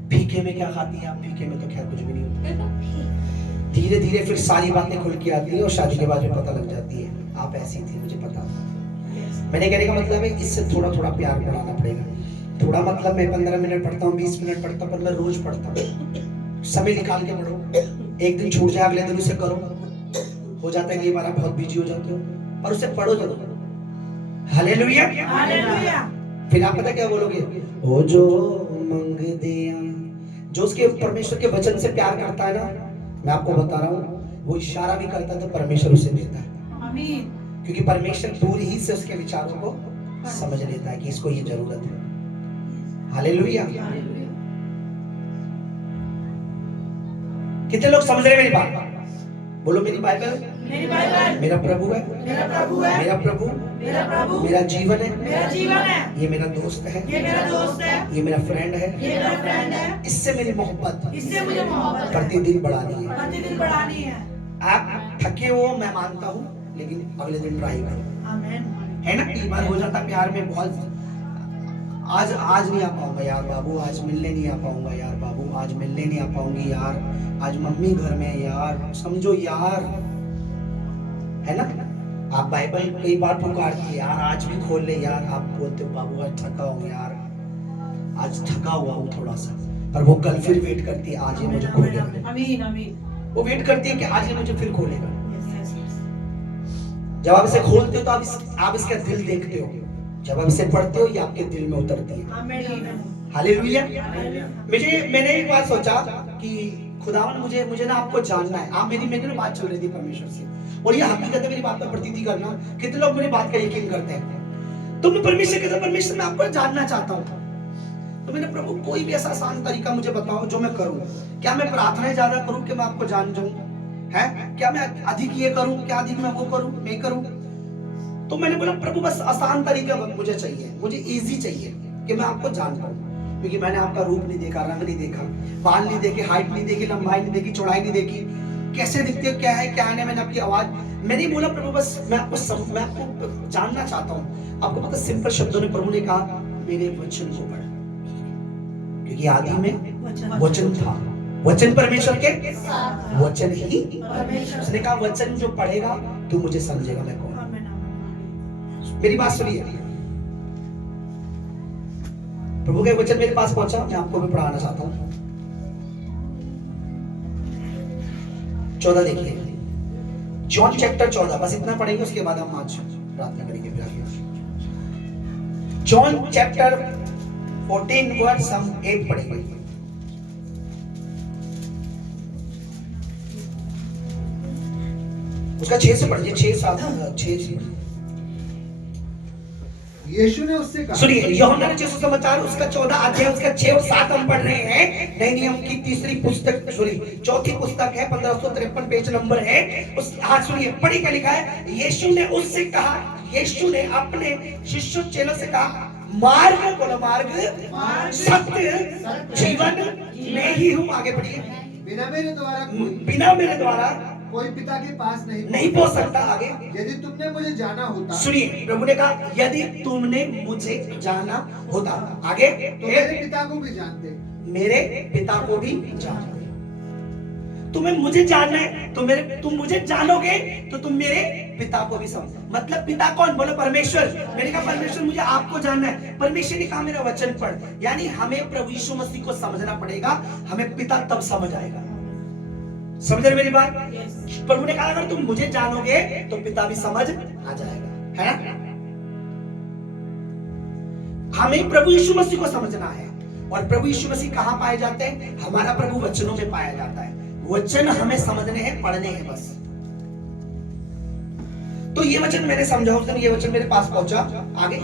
फीके में क्या खाती हैं आप। फीके में तो खैर कुछ भी नहीं होता। धीरे धीरे फिर सारी बातें खुल के आती है और शादी के बाद में पता लग जाती है आप ऐसी थी, मुझे पता था। मैंने कहने का मतलब है इससे थोड़ा थोड़ा प्यार बढ़ाना पड़ेगा। थोड़ा मतलब मैं 15 मिनट पढ़ता हूँ, 20 मिनट पढ़ता हूँ, पर मैं रोज पढ़ता हूँ। समय निकाल के पढ़ो, एक दिन छूट जाए अगले दिन उसे करो। हो जाता है कई बार आप बहुत बिजी हो जाते हो, पर उसे पढ़ो जरूर। Hallelujah, hallelujah. फिर आप पता क्या बोलोगे, ओ जो मंग दिया, जो उसके परमेश्वर के वचन से प्यार करता है ना, मैं आपको बता रहा हूँ, वो इशारा भी करता है तो परमेश्वर उसे देता है। आमीन। क्योंकि परमेश्वर दूर ही से उसके विचारों को समझ लेता है कि इसको ये जरूरत है। हालेलुया। कितने लोग समझ रहे हैं मेरी बात? बोलो मेरी बाइबल मेरा प्रभु है, मेरा प्रभु है, मेरा प्रभु, मेरा प्रभु, मेरा जीवन है, मेरा जीवन है, ये मेरा दोस्त है, ये मेरा दोस्त है, ये मेरा फ्रेंड है, ये मेरा फ्रेंड है। इससे मेरी मोहब्बत, इससे मुझे मोहब्बत प्रतिदिन बढ़ानी है, प्रतिदिन बढ़ानी है। आप थके हो मैं मानता हूँ, लेकिन अगले दिन ट्राई करो। आमीन। है ना, कई बार हो जाता प्यार में बहुत, आज नहीं आ पाऊंगा यार बाबू, आज मिलने नहीं आ पाऊंगा यार बाबू, आज मिलने नहीं आ पाऊंगी यार, आज मम्मी घर में है यार, समझो यार, है ना। आप बाइबल कई बार पुकारती है यार आज भी खोल ले यार, आप बोलते हो बाबू आज थका हूँ यार, आज थका हुआ हूँ थोड़ा सा, पर वो कल फिर वेट करती है आज ये मुझे खोलेगा। आमीन, आमीन। वो वेट करती है कि आज ये मुझे फिर खोलेगा। जब आप इसे खोलते हो तो आप इसका दिल देखते हो, जब आप इसे पढ़ते हो ये आपके दिल में उतरती है। हालेलुया। मैंने एक बार सोचा कि खुदावन मुझे ना आपको जानना है। आप मेरी बात चल रही थी परमेश्वर से, और ये हकीकत है, मेरी बात पर प्रतीति करना। कितने लोग मेरी बात का यकीन करते हैं? तो मैं परमेश्वर कहता, परमेश्वर मैं आपको जानना चाहता हूँ। तो मैंने प्रभु कोई भी ऐसा आसान तरीका मुझे बताओ जो मैं करूँ। क्या मैं प्रार्थनाएं ज्यादा करूँ कि मैं आपको जान जाऊँ? है क्या मैं अधिक ये करूँ, क्या अधिक मैं वो करूँ, मैं करूँ? तो मैंने बोला प्रभु बस आसान तरीका मुझे चाहिए, मुझे इजी चाहिए कि मैं आपको जान पाऊँ। क्योंकि मैंने आपका रूप नहीं देखा, रंग नहीं देखा, बाल नहीं देखे, हाइट नहीं देखी, लंबाई नहीं देखी, चौड़ाई नहीं देखी, कैसे दिखते हो, क्या है क्या है, मैंने आपकी आवाज, मैंने बोला प्रभु बस मैं आपको जानना चाहता हूँ। आपको पता सिंपल शब्दों में प्रभु ने कहा मेरे वचन को पढ़, क्योंकि आदि में वचन था, वचन परमेश्वर के वचन ही उसने कहा वचन जो पढ़ेगा तू मुझे समझेगा मैं कौन। मेरी बात सुनिए, प्रभु का वचन मेरे पास पहुंचा, मैं आपको भी पढ़ाना चाहता हूं। 14 देखिए, जॉन चैप्टर 14, बस इतना पढ़ेंगे, उसके बाद हम आज प्रार्थना करेंगे। जॉन चैप्टर 14 वर्स हम 8 पढ़ेंगे। उसका 6 से पढ़िए, 6 7 यीशु ने उससे कहा, सुनिए, यूहन्ना रचित सुसमाचार उसका 14 अध्याय उसका 6 और 7 हम पढ़ रहे हैं। नए नियम की तीसरी पुस्तक, चौथी पुस्तक है, 1553 पेज नंबर है। उस सुनिए पढ़ी क्या लिखा है। यीशु ने उससे कहा, यीशु ने अपने शिष्यों चेलों से कहा, मार्ग बोलो, मार्ग सत्य जीवन मैं ही हूँ। आगे पढ़िए। बिना मेरे द्वारा कोई पिता के पास नहीं पहुंच सकता। आगे, यदि तुमने मुझे जाना होता, सुनिए प्रभु ने कहा यदि तुमने मुझे जाना होता, आगे तो मेरे पिता को भी जानते, मेरे पिता को भी जानते। तुम्हें मुझे जानना है तो तुम मुझे जानोगे तो तुम मेरे पिता को भी समझो। मतलब पिता कौन? बोलो परमेश्वर। मैंने कहा परमेश्वर मुझे आपको जानना है। परमेश्वर ने कहा मेरा वचन पढ़। यानी हमें प्रभु यीशु मसीह को समझना पड़ेगा, हमें पिता तब समझ आएगा। समझ रहे मेरी बात? प्रभु ने कहा अगर तुम मुझे जानोगे तो पिता भी समझ आ जाएगा, है ना। हमें प्रभु यीशु मसीह को समझना है। और प्रभु यीशु मसीह कहां पाए जाते हैं? हमारा प्रभु वचनों में पाया जाता है। वचन हमें समझने हैं, पढ़ने हैं बस। तो ये वचन मैंने समझा, उस दिन ये वचन मेरे पास पहुंचा। आगे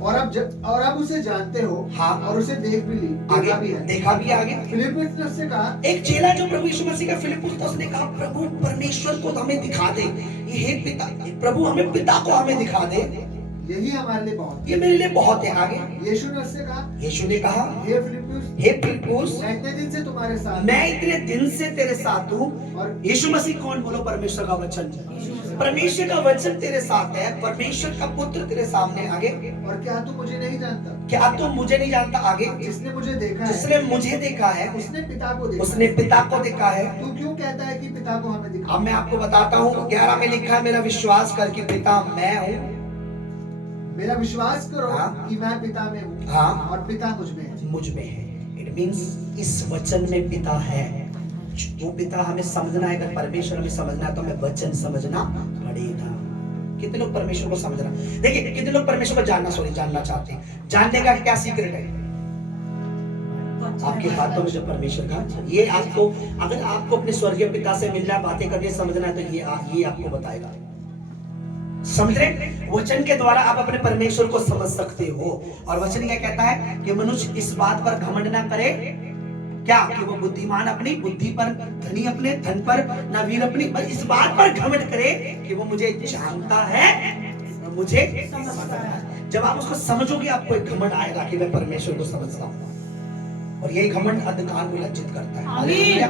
और अब उसे जानते हो। हाँ। और उसे देख भी ली, देखा भी है। देखा भी आगे। फिलिप्पुस ने उससे कहा, एक चेला जो प्रभु यीशु मसीह का फिलिप्पुस था, उसने कहा प्रभु परमेश्वर को हमें दिखा दे, ये हे पिता, प्रभु हमें पिता को हमें दिखा दे, यही हमारे लिए बहुत है। ये मेरे लिए बहुत है। आगे यीशु ने उससे कहा, यीशु ने कहा हे फिलिप्पुस, मैं इतने दिन से तुम्हारे साथ, मैं इतने दिन से तेरे साथ हूँ। और यीशु मसीह कौन? बोलो परमेश्वर का वचन। परमेश्वर का वचन तेरे साथ है, परमेश्वर का पुत्र तेरे सामने। आगे, और क्या तू मुझे नहीं जानता? क्या तू मुझे नहीं जानता? आगे, जिसने मुझे देखा है, जिसने मुझे देखा है उसने पिता को देखा। उसने पिता को देखा है। तू क्यों कहता है कि पिता को हमें दिखा? अब मैं आपको बताता हूँ, 11 में लिखा है, मेरा विश्वास कर कि पिता मैं हूँ। मेरा विश्वास करो हाँ। कि मैं पिता में हूँ, हाँ। और पिता मुझ में है। मुझ में है। इट मीन्स इस वचन में पिता है। वो पिता हमें समझना है। अगर परमेश्वर हमें समझना है तो हमें वचन समझना पड़ेगा। कितने लोग परमेश्वर को समझना, देखिए कितने लोग परमेश्वर को जानना चाहते हैं? जानने का क्या सीक्रेट है? आपके हाथों में जो परमेश्वर का, ये आपको, अगर आपको अपने स्वर्गीय पिता से मिलना, बातें करके समझना है तो ये आपको बताएगा। समझ रहे? वचन के द्वारा आप अपने परमेश्वर को समझ सकते हो। और वचन क्या कहता है कि मनुष्य इस बात पर घमंड ना करे, क्या कि वो बुद्धिमान अपनी बुद्धि पर, धनी अपने धन पर, ना वीर अपनी, पर इस बात पर घमंड करे कि वो मुझे जानता है, मुझे समझता है। जब आप उसको समझोगे आपको एक घमंड आएगा कि मैं परमेश्वर को समझता हूँ। और यही घमंड अंधकार को लज्जित करता है। हालेलुया।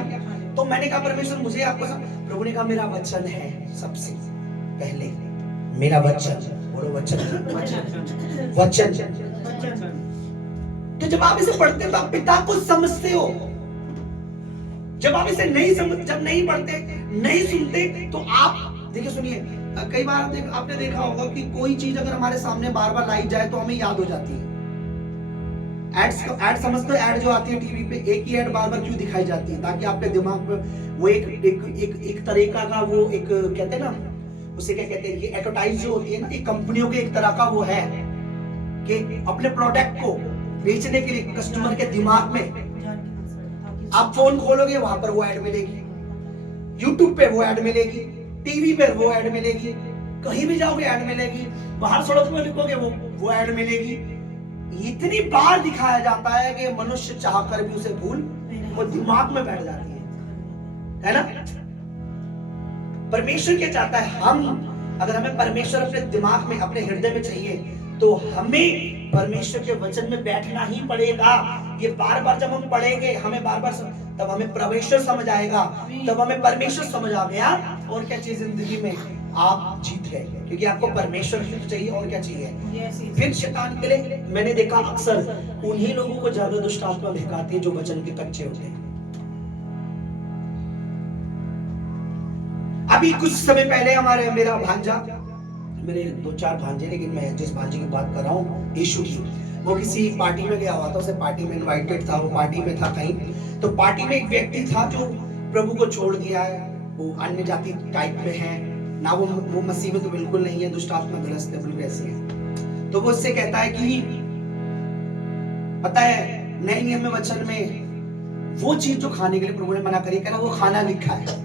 तो मैंने कहा परमेश्वर मुझे आपको, प्रभु ने कहा मेरा वचन है सबसे पहले, मेरा वचन। बोलो वचन। वचन। तो जब आप इसे पढ़ते हो तो आप पिता को समझते हो। जब आप इसे जब नहीं पढ़ते, नहीं सुनते, तो आप देखिए, सुनिए, कई बार आपने देखा होगा कि कोई चीज अगर हमारे सामने बार बार लाई जाए तो हमें याद हो जाती है। ऐड समझते हो? ऐड जो आती है टीवी पे, एक ही ऐड बार बार क्यों दिखाई जाती है? ताकि आपके दिमाग में वो एक तरीका का, वो एक कहते हैं ना, उसे क्या कहते हैं, ये एडवर्टाइज जो होती है ना, ये कंपनियों के एक तरह का वो है कि अपने प्रोडक्ट को बेचने के लिए कस्टमर के दिमाग में, आप फोन खोलोगे वहां पर वो ऐड मिलेगी, यूट्यूब पे वो ऐड मिलेगी, टीवी पे वो ऐड मिलेगी, कहीं भी जाओगे ऐड मिलेगी, बाहर सड़क में लिखोगे वो ऐड मिलेगी। इतनी बार दिखाया जाता है कि मनुष्य चाहकर भी उसे भूल वो दिमाग में बैठ जाती है ना? परमेश्वर क्या चाहता है? अगर हमें परमेश्वर अपने दिमाग में, अपने हृदय में चाहिए, तो हमें परमेश्वर के वचन में बैठना ही पड़ेगा। ये बार बार जब हम पढ़ेंगे, हमें बार बार तब हमें परमेश्वर समझ आएगा, तब हमें परमेश्वर समझ आ गया। और क्या चीज जिंदगी में आप जीत गए, क्योंकि आपको परमेश्वर ही चाहिए। और क्या चाहिए? फिर शैतान के लिए मैंने देखा अक्सर उन्हीं लोगों को ज्यादा दुष्ट आत्मा बहकाती है जो वचन के कच्चे होते हैं। अभी कुछ समय पहले मेरा भांजा, मेरे 2-4 भांजे, लेकिन मैं जिस भांजे की बात कर रहा हूँ यीशु की, वो किसी पार्टी में गया हुआ था। उसे पार्टी में इनवाइटेड था, वो पार्टी में था कहीं। तो पार्टी में एक व्यक्ति था जो प्रभु को छोड़ दिया है, वो अन्य जाति टाइप में है ना, वो मसीह में तो बिल्कुल नहीं है, दुष्ट आत्मा ग्रस्त है, बिल्कुल ऐसे है। तो वो उससे कहता है कि पता है नए नियम में, वचन में वो चीज जो खाने के लिए प्रभु ने मना करी, कह रहा वो खाना लिखा है।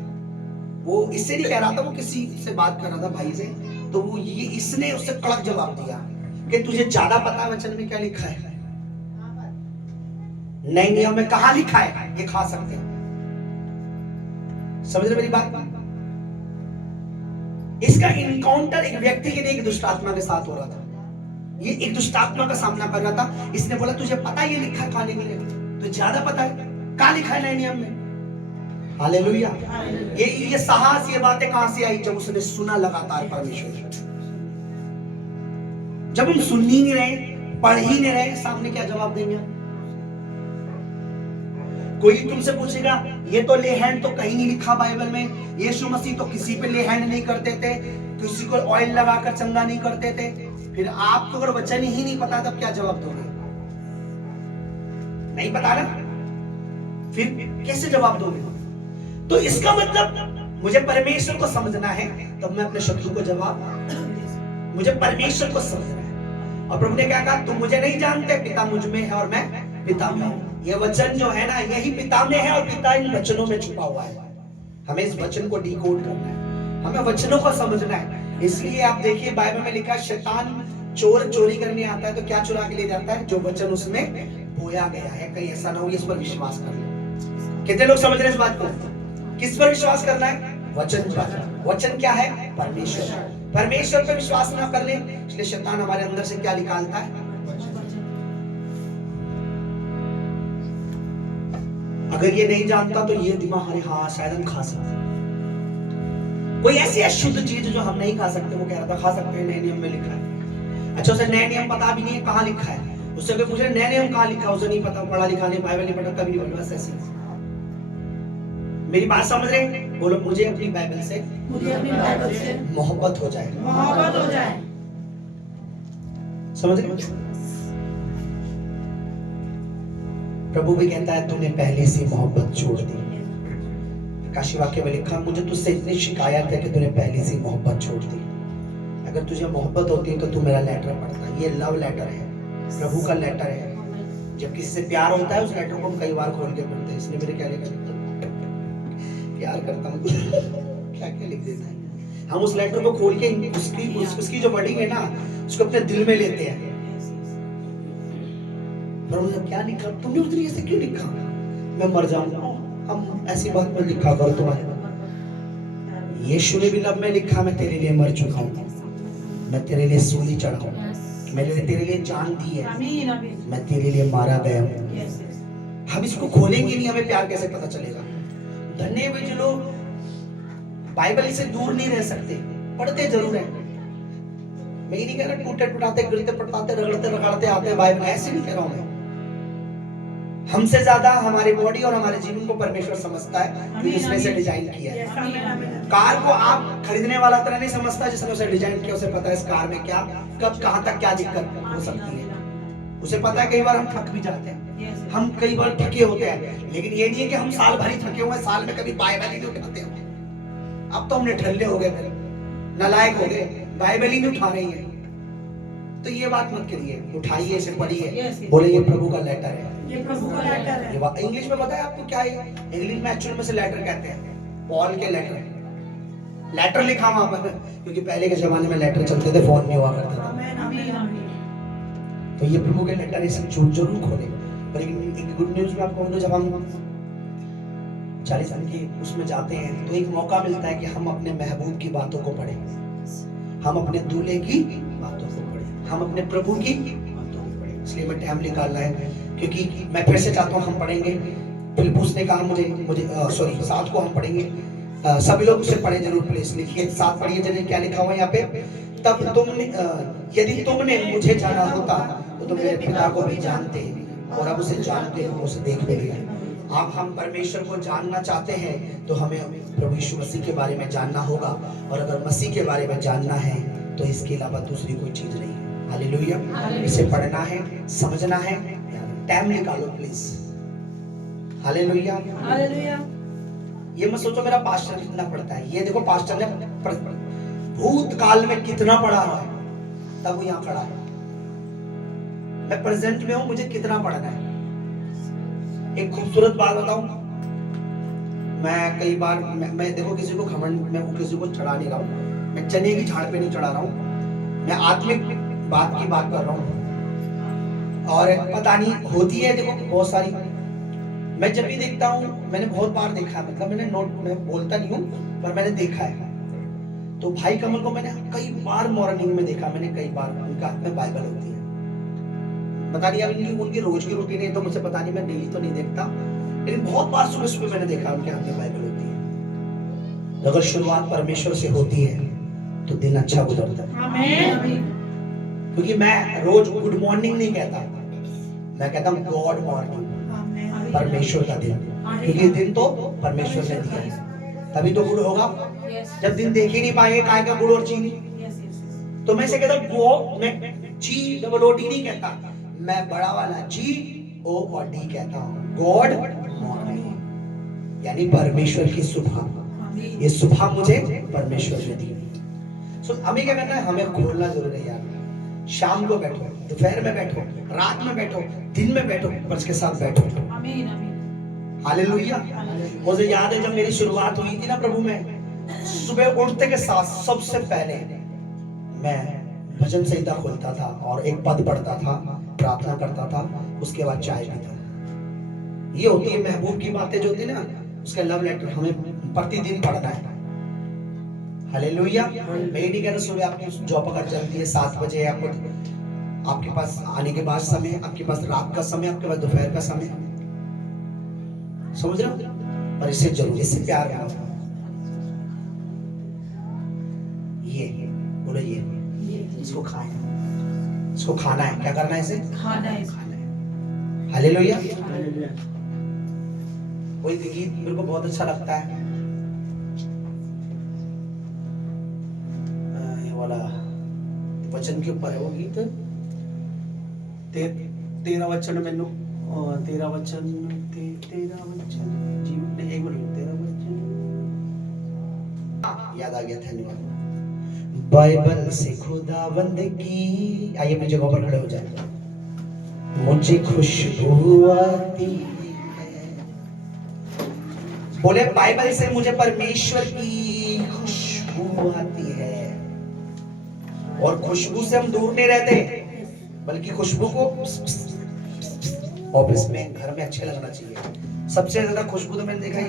वो इससे नहीं कह रहा था, वो किसी से बात कर रहा था भाई से, तो वो इसने उससे कड़क जवाब दिया कि तुझे ज्यादा पता है वचन में क्या लिखा है? नए नियम में कहां लिखा है ये खा सकते हैं? समझ रहे मेरी बात? इसका इनकाउंटर एक व्यक्ति के लिए एक दुष्ट आत्मा के साथ हो रहा था। ये एक दुष्ट आत्मा का सामना कर रहा था। इसने बोला तुझे पता है ये लिखा खाने के लिए? तो ज्यादा पता है क्या लिखा है नए नियम में? हालेलुया। ये साहस, ये बातें कहां से आई? जब उसने सुना लगातार परमेश्वर। जब हम सुन ही नहीं रहे, पढ़ ही नहीं रहे, सामने क्या जवाब देंगे? कोई तुमसे पूछेगा ये तो ले हैंड तो कहीं नहीं लिखा बाइबल में, यीशु मसीह तो किसी पे ले हैंड नहीं करते थे, किसी को ऑयल लगाकर चंगा नहीं करते थे। फिर आपको अगर वचन ही नहीं पता तब क्या जवाब दोगे? नहीं पता ना, फिर कैसे जवाब दोगे? तो इसका मतलब मुझे परमेश्वर को समझना है, तब मैं अपने शत्रु को जवाब, मुझे परमेश्वर को समझना है। और प्रभु ने क्या कहा? तुम मुझे नहीं जानते, पिता मुझ में है और मैं पिता में हूं। ये वचन जो है ना, यही पिता में है और पिता इन वचनों में छुपा हुआ है। हमें इस वचन को डिकोड करना है, हमें वचनों को समझना है। इसलिए आप देखिए बाइबल में लिखा है शैतान चोर चोरी करने आता है तो क्या चुरा के ले जाता है? जो वचन उसमें बोया गया है। कहीं ऐसा ना हो इस पर विश्वास कर ले। कितने लोग समझ रहे हैं इस बात को? किस पर विश्वास करना है? वचन पर। वचन क्या है? परमेश्वर। परमेश्वर पर विश्वास ना कर ले, इसलिए शैतान हमारे अंदर से क्या निकालता है? अगर ये नहीं जानता तो ये दिमाग, अरे हाँ शायद हम खा सकते। कोई ऐसी अशुद्ध चीज जो हम नहीं खा सकते, वो कह रहा था खा सकते हैं, नए नियम में लिखा है। अच्छा, उसे नए नियम पता भी नहीं है कहाँ लिखा है। उससे कोई पूछे नए नियम कहाँ लिखा है, उसे नहीं पता, पढ़ा लिखा नहीं, बाइबल नहीं पढ़ा, कभी नहीं पढ़ा। बस ऐसे। मेरी बात समझ रहे हैं? बोलो, मुझे अपनी बाइबल से मोहब्बत हो जाए। समझ रहे? प्रभु भी कहता है तूने पहले से मोहब्बत छोड़ दी। काशी वाक्य में लिखा, मुझे तुझसे इतनी शिकायत है कि तूने पहले से मोहब्बत छोड़ दी। अगर तुझे मोहब्बत होती तो तू मेरा लेटर पढ़ता। ये लव लेटर है, प्रभु का लेटर है। जब किसी से प्यार होता है उस लेटर को हम कई बार खोल के पढ़ते हैं। इसने मेरे क्या लिखा, प्यार करता हूँ क्या क्या लिख देता है। हम उस लेटर को खोल के उसकी जो वर्डिंग है ना, उसको अपने दिल में लेते हैं। प्रभु ने क्या लिखा, तुमने उस तरीके से क्यों लिखा? मैं मर जाऊंगा। हम ऐसी बात में लिखा करो तुम्हारे। यीशु ने भी लब में लिखा, मैं तेरे लिए मर चुका हूँ, मैं तेरे लिए सूली चढ़ा हूँ, मैंने तेरे लिए जान दी है, मैं तेरे लिए मारा गया हूँ। हम इसको खोलेंगे नहीं, हमें प्यार कैसे पता चलेगा? धन्य वे जो लोग बाइबल से दूर नहीं रह सकते, पढ़ते जरूर है। मैं ये नहीं कह रहा टूटे टुटाते गिरते पटाते रगड़ते रगड़ते आते हैं बाइबल, ऐसे नहीं कह रहा हूं मैं। हमसे ज्यादा हमारे बॉडी और हमारे जीवन को परमेश्वर समझता है, क्योंकि उसने से डिजाइन किया है। कार को आप खरीदने वाला तरह नहीं समझता जिसने उसे डिजाइन किया। उसे पता है इस कार में क्या, कब कहां तक क्या दिक्कत हो सकती है। उसे पता है कई बार हम थक भी जाते हैं, हम कई बार थके होते हैं, लेकिन ये नहीं है कि हम साल भर ही थके हुए, साल में कभी बाइबल ही नहीं उठाते हो। अब तो हमने ठल्ले हो गए, फिर नालायक हो गए, बाइबल ही नहीं उठा रही है। तो ये बात मत करिए, उठाइए, इसे पढ़िए, बोले ये प्रभु का लेटर है, ये प्रभु का लेटर है। ये इंग्लिश में पता है आपको क्या है? इंग्लिश में एक्चुअली में से लेटर कहते हैं, पॉल के लेटर। लेटर लिखा वहां पर, क्योंकि पहले के जमाने में लेटर चलते थे, फोन नहीं हुआ करता था। तो ये प्रभु के लेटर, इसे जरूर खोले। पर एक गुड न्यूज में आपको बोलूं, जब हम 40 साल के उसमें जाते हैं तो एक मौका मिलता है कि हम अपने महबूब की बातों को पढ़ें, हम अपने दूल्हे की बातों को पढ़ें, हम अपने प्रभु की बातों को पढ़ें। इसलिए मैं टाइम निकालना है, क्योंकि मैं फिर से चाहता हूँ हम पढ़ेंगे। फिलिप्पुस ने कहा मुझे सॉरी 7 को हम पढ़ेंगे। सभी लोग उसे पढ़े जरूर, प्लीज लिखिए 7 पढ़िए। जैसे क्या लिखा हुआ यहाँ पे, तब तुमने यदि तुमने मुझे जाना होता तो तुम मेरे पिता को भी जानते, और अब उसे जानते हो, उसे देख भी लिया। आप हम परमेश्वर को जानना चाहते हैं तो हमें प्रभु यीशु मसीह के बारे में जानना होगा, और अगर मसीह के बारे में जानना है तो इसके अलावा दूसरी कोई चीज नहीं है। हालेलुया। इसे पढ़ना है, समझना है, टाइम निकालो प्लीज। हालेलुया। हालेलुया। ये मत सोचो मेरा पास्टर कितना पढ़ता है। ये देखो पास्टर ने भूतकाल में कितना पढ़ा है, तब वो यहाँ खड़ा है। मैं प्रेजेंट में हूं, मुझे कितना पढ़ना है। एक खूबसूरत बात बताऊं, मैं कई बार मैं देखो किसी को घमंड, मैं किसी को चढ़ा नहीं रहा हूं, मैं चने की झाड़ पे नहीं चढ़ा रहा हूं, मैं आत्मिक बात की बात कर रहा हूं। और पता नहीं होती है देखो बहुत सारी, मैं जब भी देखता हूँ, मैंने बहुत बार देखा, मतलब मैं बोलता नहीं हूँ पर मैंने देखा है। तो भाई कमल को मैंने कई बार मॉर्निंग में देखा, मैंने कई बार उनके हाथ में बाइबल होती है। पता नहीं अब उनकी रोज की रूटीन है तो मुझे पता नहीं, मैं डेली तो नहीं देखता, लेकिन बहुत बार सुबह सुबह मैंने देखा उनके हाथ में बाइबल होती है। अगर शुरुआत परमेश्वर से होती है तो दिन अच्छा गुजरता है। आमीन। क्योंकि मैं रोज गुड मॉर्निंग नहीं कहता, मैं कहता हूँ गॉड मॉर्निंग, परमेश्वर का दिन, क्योंकि दिन तो परमेश्वर ने दिया है, तभी तो गुड़ होगा। जब दिन देख ही नहीं पाएंगे काय का गुड़ और चीनी, तो मैं इसे कहता हूँ, मैं जी डबल ओ डी नहीं कहता, मैं बड़ा वाला जी ओ और डी कहता हूँ, गॉड मॉर्निंग, यानी परमेश्वर की सुबह। ये सुबह मुझे परमेश्वर ने दी। सो हमें क्या करना है, हमें खोलना जरूरी है यार। शाम को बैठो, दोपहर में बैठो, रात में बैठो, दिन में बैठो, पर उसके साथ बैठो। आमीन। हालेलुया। मुझे याद है जब मेरी शुरुआत हुई थी ना प्रभु में, सुबह उठते के साथ सबसे पहले मैं भजन संहिता खोलता था और एक पद पढ़ता था, प्रार्थना करता था, उसके बाद चाय पीता था। ये होती है महबूब की बातें जो होती है ना, उसका लव लेटर हमें प्रतिदिन पढ़ना है। हालेलुया। मैं ये नहीं कह रहा सुबह आपकी जॉब अगर चलती है 7 बजे, आपके पास आने के बाद समय, आपके पास रात का समय, आपके पास दोपहर का समय, समझ रहे हो? पर इससे जरूर, इससे प्यार करो। ये बोलो, ये इसको खाए, इसको खाना है। क्या करना है? इसे खाना है। हालेलुया। कोई गीत मेरे को बहुत अच्छा लगता है, ये वाला वचन के ऊपर है वो गीत, तेरा वचन मैनू, तेरा वचन, तेरा वचन जीवन ने, एक मिनट, तेरा वचन याद आ गया, धन्यवाद। बाइबल से खुदावंद की, आइए अपनी जगह पर खड़े हो जाए। मुझे खुशबू आती है, बोले बाइबल से मुझे परमेश्वर की खुशबू आती है। और खुशबू से हम दूर नहीं रहते, बल्कि खुशबू को ऑफिस में, घर में अच्छे लगना चाहिए। सबसे ज्यादा खुशबू तो मैंने देखा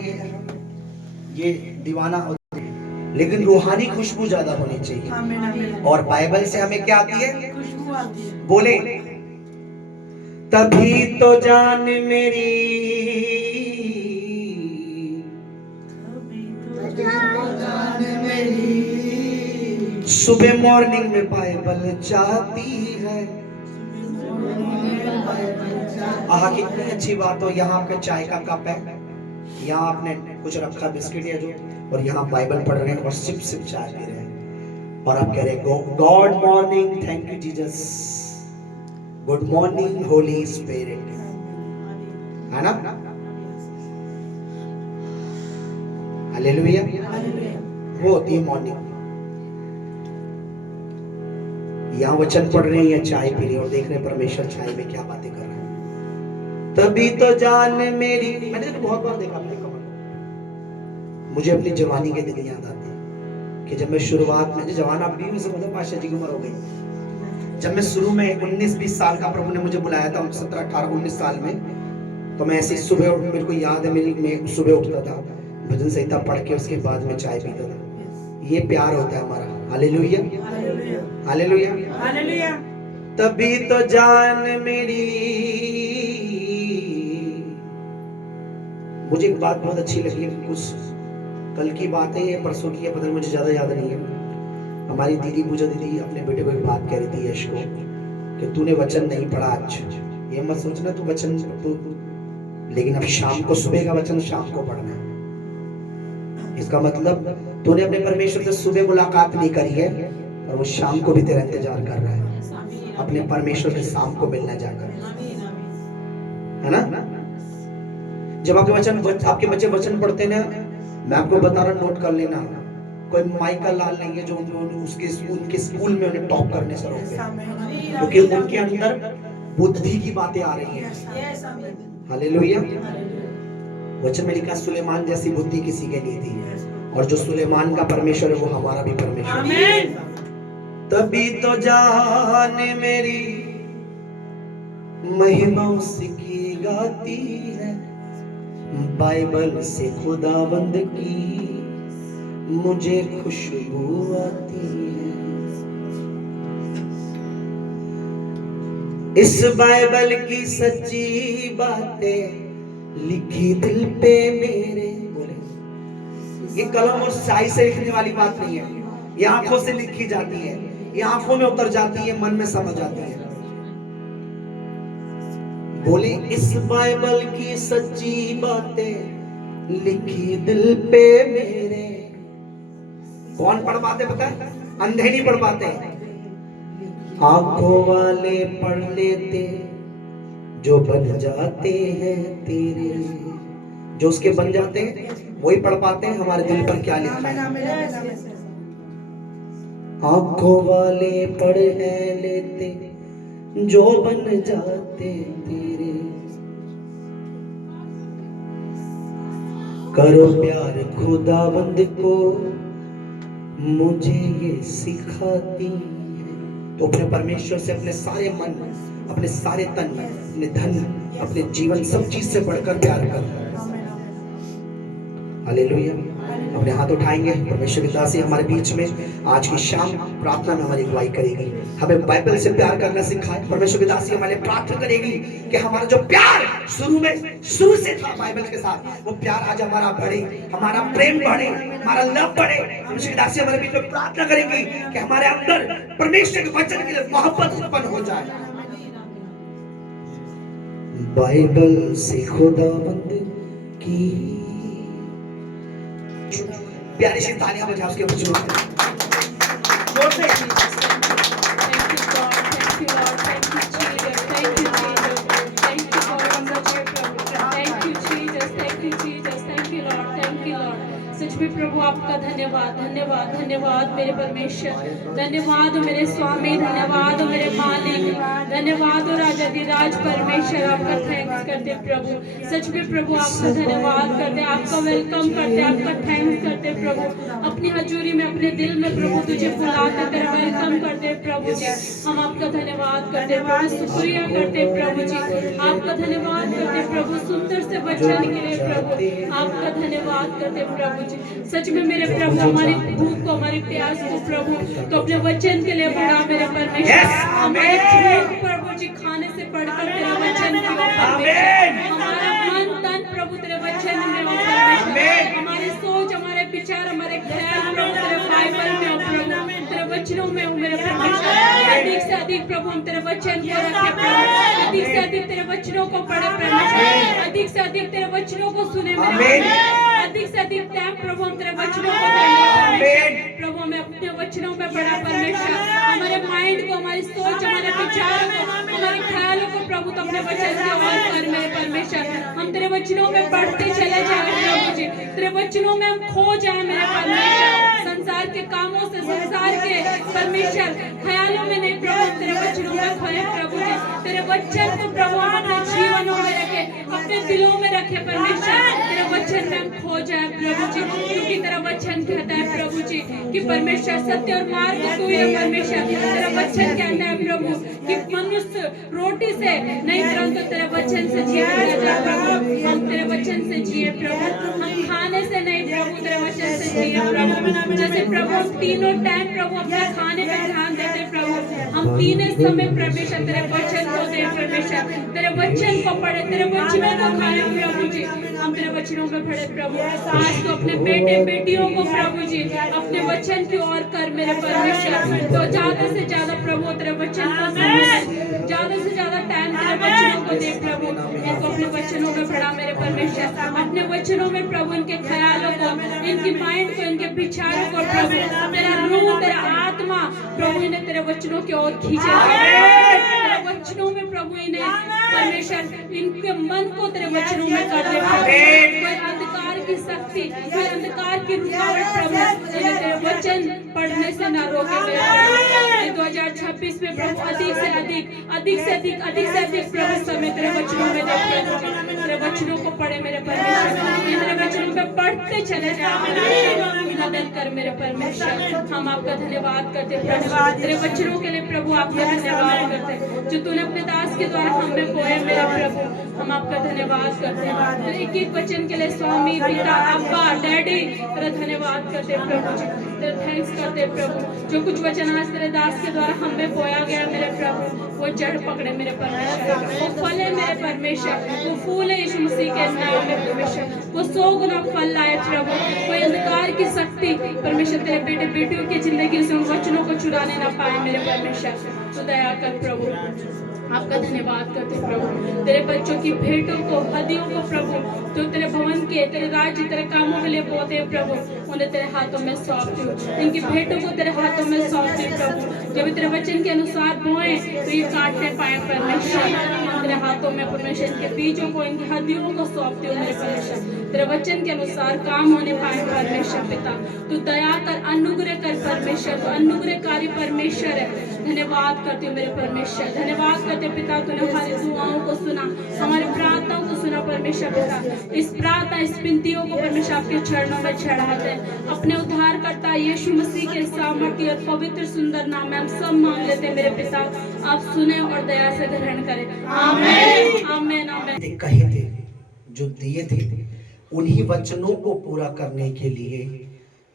ये दीवाना होती है, लेकिन रूहानी खुशबू ज्यादा होनी चाहिए। और बाइबल से हमें क्या आती है? खुशबू आती है। बोले तभी तो जान मेरी, सुबह मॉर्निंग में बाइबल चाहती है। आहा, कितनी अच्छी बात हो। यहाँ आपका चाय का कप है, यहाँ आपने कुछ रखा बिस्किट या जो, और यहाँ बाइबल पढ़ रहे हैं और सिप सिप चाय पी रहे हैं, और आप कह रहे हैं God morning, thank you Jesus, good morning Holi spirit, है ना? हालेलुया। वो होती है मॉर्निंग। यहाँ वचन पढ़ रहे हैं या चाय पी रहे हैं और देख रहे हैं परमेश्वर चाय में क्या बातें कर रहे हैं। तभी तो जान मेरी, मैंने तो बहुत बार देखा अपने कमर को। मुझे अपनी जवानी के दिन याद आते हैं कि जब मैं शुरुआत में, जवान आप भी मुझे मतलब पाशा जी की उम्र हो गई, जब मैं शुरू में 19-20 साल का प्रभु ने मुझे बुलाया था, 17, 18, 19 साल में, तो मैं ऐसे सुबह, मेरे को याद है मैं सुबह उठता था, भजन संहिता पढ़ के उसके बाद में चाय पीता था। ये प्यार होता है हमारा। Hallelujah, hallelujah, hallelujah. तभी तो जान मेरी, मुझे एक बात बहुत अच्छी लगी, कुछ कल की बात है, परसों की है, पता नहीं, मुझे ज्यादा याद नहीं है। हमारी दीदी, पूजा दीदी, अपने बेटे को एक बात कह रही थी, यश को, कि तूने वचन नहीं पढ़ा आज। ये मत सोचना तू वचन तू, लेकिन अब शाम को, सुबह का वचन शाम को पढ़ना है। इसका मतलब तूने अपने परमेश्वर से सुबह मुलाकात नहीं करी है, और वो शाम को भी तेरा इंतजार कर रहा है, अपने परमेश्वर से शाम को मिलना जाकर, है ना? जब आपके बच्चे वचन पढ़ते ना, मैं आपको बता रहा, नोट कर लेना, कोई माइकल लाल नहीं है जो उनके स्कूल में उन्हें टॉप करने से रोके, क्योंकि उनके अंदर बुद्धि की बातें आ रही हैं। हालेलुया। वचन में लिखा, सुलेमान जैसी बुद्धि किसी के नहीं थी, और जो सुलेमान का परमेश्वर है वो हमारा भी परमेश्वर है। तभी तो जान मेरी महिमा उसकी गाती है, बाइबल से खुदावंद की मुझे खुशबू आती है। इस बाइबल की सच्ची बातें लिखी दिल पे मेरे, बोले ये कलम और स्याही से लिखने वाली बात नहीं है, ये आंखों से लिखी जाती है, ये आंखों में उतर जाती है, मन में समझ आती है। बोले इस बाइबल की सच्ची बातें लिखी दिल पे मेरे। कौन पढ़ पाते पता है? अंधे नहीं पढ़ पाते, आंखों वाले पढ़ लेते, जो बन जाते हैं तेरे, जो उसके बन जाते हैं वही पढ़ पाते हैं हमारे दिल पर क्या लिखा है। आंखों वाले पढ़ लेते, जो बन जाते तेरे। करो प्यार खुदावंद को, मुझे ये सिखाती है। तो अपने परमेश्वर से अपने सारे मन, अपने सारे तन, अपने धन, अपने जीवन, सब चीज से बढ़कर प्यार कर। हालेलुया। अपने हाथ उठाएंगे। परमेश्वर की दासी हमारे बीच में आज की शाम प्रार्थना में हमारी अगुवाई करेगी। हमें बाइबल से प्यार करना सिखाए। परमेश्वर की दासी हमारे प्रार्थना करेगी कि हमारा जो प्यार शुरू से था बाइबल के साथ, वो प्यार आज हमारा बढ़े, हमारा प्रेम बढ़े, हमारा लव बढ़े। परमेश्वर की दासी हमारे बीच में प्रार्थना करेगी कि हमारे अंदर परमेश्वर के वचन के लिए मोहब्बत उत्पन्न हो जाए। बाइबल से खुदावंद की प्यारी सी तालियां बजा उसके ऊपर जोर से। सच में प्रभु आपका धन्यवाद, धन्यवाद, धन्यवाद मेरे परमेश्वर, धन्यवाद मेरे स्वामी, धन्यवाद मेरे मालिक, धन्यवाद राजाधिराज परमेश्वर, आपका थैंक्स करते प्रभु। सच में प्रभु आपका धन्यवाद करते, आपका वेलकम करते, आपका थैंक्स करते प्रभु। अपनी हजूरी में, अपने दिल में प्रभु तुझे बुलाते, तेरा वेलकम करते प्रभु जी। हम आपका धन्यवाद करते प्रभु, शुक्रिया करते प्रभु जी, आपका धन्यवाद करते प्रभु, सुंदर से वचन के लिए प्रभु आपका धन्यवाद करते प्रभु जी। सच में मेरे प्रभु हमारी भूख को, हमारी प्यास को प्रभु तो अपने वचन के लिए बढ़ा मेरे परमेश्वर। हमारी भूख प्रभु जी खाने से बढ़कर तेरा वचन की ओर परमेश्वर, हमारा मन तन प्रभु तेरे वचन में हो परमेश्वर, हमारी सोच, हमारे विचार, हमारे ख्याल प्रभु तेरे बाइबल में हो प्रभु, तेरे वचनों में हो मेरे परमेश्वर। अधिक से अधिक प्रभु हम तेरे वचन को रखे प्रभु, अधिक से अधिक तेरे वचनों को पढ़े परमेश्वर, अधिक से अधिक तेरे वचनों को सुने मेरे, अधिक से अधिक टाइम प्रभु हम तेरे वचनों को देंगे प्रभु। हमें अपने वचनों में बड़ा परमेश्वर, हमारे माइंड को, हमारी सोच, हमारे विचारों को, हमारे ख्यालों को प्रभु तो अपने वचन से और कर मेरे परमेश्वर। हम तेरे वचनों में बढ़ते चले जाए प्रभु जी, तेरे वचनों में हम खो जाए मेरे परमेश्वर। संसार के कामों से, संसार के परमेश्वर ख्यालों में नहीं प्रभु, तेरे वचनों में खोए प्रभु जी। तेरे वचन को प्रभु हम अपने जीवनों में रखे, अपने दिलों में रखे परमेश्वर। तेरे वचन में हम खो जाए प्रभु जी, क्योंकि तेरा वचन कहता है प्रभु जी कि परमेश्वर सत्य और मार्ग तू है परमेश्वर। तेरा वचन कहता है प्रभु कि मनुष्य रोटी से नहीं परंतु तेरे वचन से जिए प्रभु। हम तेरे वचन से जिए प्रभु, हम खाने से नहीं प्रभु, तेरे वचन से जिए प्रभु। जैसे प्रभु हम तीनों टाइम प्रभु अपने खाने पे ध्यान देते प्रभु, हम पीने समय परमेश्वर तेरे वचन को दे परमेश्वर, तेरे वचन को पढ़े, तेरे वचनों को खाए प्रभु जी। हम तेरे वचनों में पढ़े प्रभु। आज तो अपने बेटे बेटियों को प्रभु जी अपने वचन की ओर कर मेरे परमेश्वर। तो ज्यादा से ज्यादा प्रभु तेरे वचन को समझ, ज्यादा से ज्यादा टाइम तेरे वचनों को दे प्रभु। इनको अपने वचनों में पढ़ा मेरे परमेश्वर, अपने वचनों में प्रभु इनके ख्यालों को, इनकी माइंड को, इनके विचारों को प्रभु तेरा रूह, तेरा आत्मा प्रभु इन्हें तेरे वचनों की ओर खींचे। तेरे वचनों में प्रभु इन्हें परमेश्वर इनके मन को तेरे वचनों में कर दे प्रभु। कोई अंधकार की शक्ति, कोई अंधकार की रुकावट प्रभु इन्हें तेरे वचन पढ़ने से ना रोके मेरे प्रभु। 2026 में प्रभु अधिक से अधिक, अधिक से अधिक, अधिक से अधिक प्रभु समय तेरे वचनों में दे प्रभु। तेरे वचनों को पढ़े मेरे परमेश्वर, तेरे वचनों में पढ़ते चले जाए, मदद कर मेरे परमेश्वर। हम आपका धन्यवाद करते प्रभु, तेरे वचनों के लिए प्रभु आपका धन्यवाद करते जो तूने अपने दास के द्वारा हमें बोले मेरे प्रभु। हम आपका धन्यवाद करते हैं एक एक वचन के लिए स्वामी, पिता, अब्बा, डैडी तेरा धन्यवाद करते प्रभु जी, तेरा थैंक्स करते प्रभु। जो कुछ वचन आज तेरे दास के द्वारा हमें बोया गया मेरे प्रभु, वो जड़ पकड़े मेरे परमेश्वर, वो फल है मेरे परमेश्वर, वो फूल है यीशु मसीह के नाम में परमेश्वर, वो 100 गुना फल लाए प्रभु। कोई अंधकार की शक्ति परमेश्वर तेरे बेटे बेटियों की जिंदगी से उन वचनों को चुराने ना पाए मेरे परमेश्वर। तो दया कर प्रभु, आपका धन्यवाद करते प्रभु। तेरे बच्चों की भेंटों को, हदियों को प्रभु जो तेरे भवन के, तेरे राज्य, तेरे कामों के लिए बोते प्रभु, उन्हें तेरे हाथों में सौंपती हूँ। इनकी भेंटों को तेरे हाथों में सौंपती प्रभु। जब तेरे वचन के अनुसार बोए तो ये काटने पाए परमेश्वर। तेरे हाथों में परमेश्वर इनके बीजों को, इनकी हदियों को सौंपती हूँ मेरे परमेश्वर। तेरे वचन के अनुसार काम होने पाए परमेश्वर पिता। तू दया कर, अनुग्रह कर परमेश्वर, तो अनुग्रहकारी परमेश्वर है। धन्यवाद करती हूँ मेरे परमेश्वर, धन्यवाद करते पिता, तूने हमारी दुआओं को सुना, हमारी प्रार्थनाओं को सुना परमेश्वर पिता इस प्रार्थना इस विनतियों को परमेश्वर आपके चरणों में चढ़ाते हैं। अपने उद्धारकर्ता यीशु मसीह के सामर्थ्य और पवित्र सुंदर नाम में हम सब मांग लेते हैं मेरे पिता, आप सुने और दया से ग्रहण करें। आमीन आमीन आमीन। कहे थे जो दिए थे उन्हीं वचनों को पूरा करने के लिए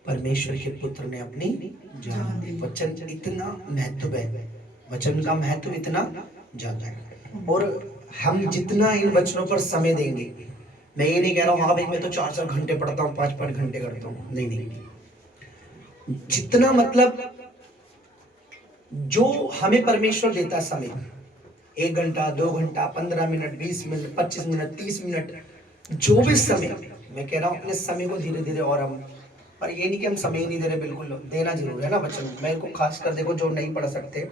परमेश्वर के पुत्र ने अपनी जान दी। वचन इतना महत्व है, वचन का महत्व इतना ज्यादा है। और हम जितना इन वचनों पर समय देंगे, मैं ये नहीं कह रहा हूँ हाँ भाई मैं तो 4-4 घंटे पढ़ता हूँ, 5-5 घंटे करता हूँ, नहीं, जितना मतलब जो हमें परमेश्वर देता समय, 1 घंटा 2 घंटा 15 मिनट 20 मिनट 25 मिनट 30 मिनट, जो भी समय, मैं कह रहा हूँ अपने समय को धीरे धीरे और हम, पर ये नहीं कि हम समय ही नहीं दे रहे, बिल्कुल देना जरूर है ना वचन। मैं को खास कर देखो जो नहीं पढ़ सकते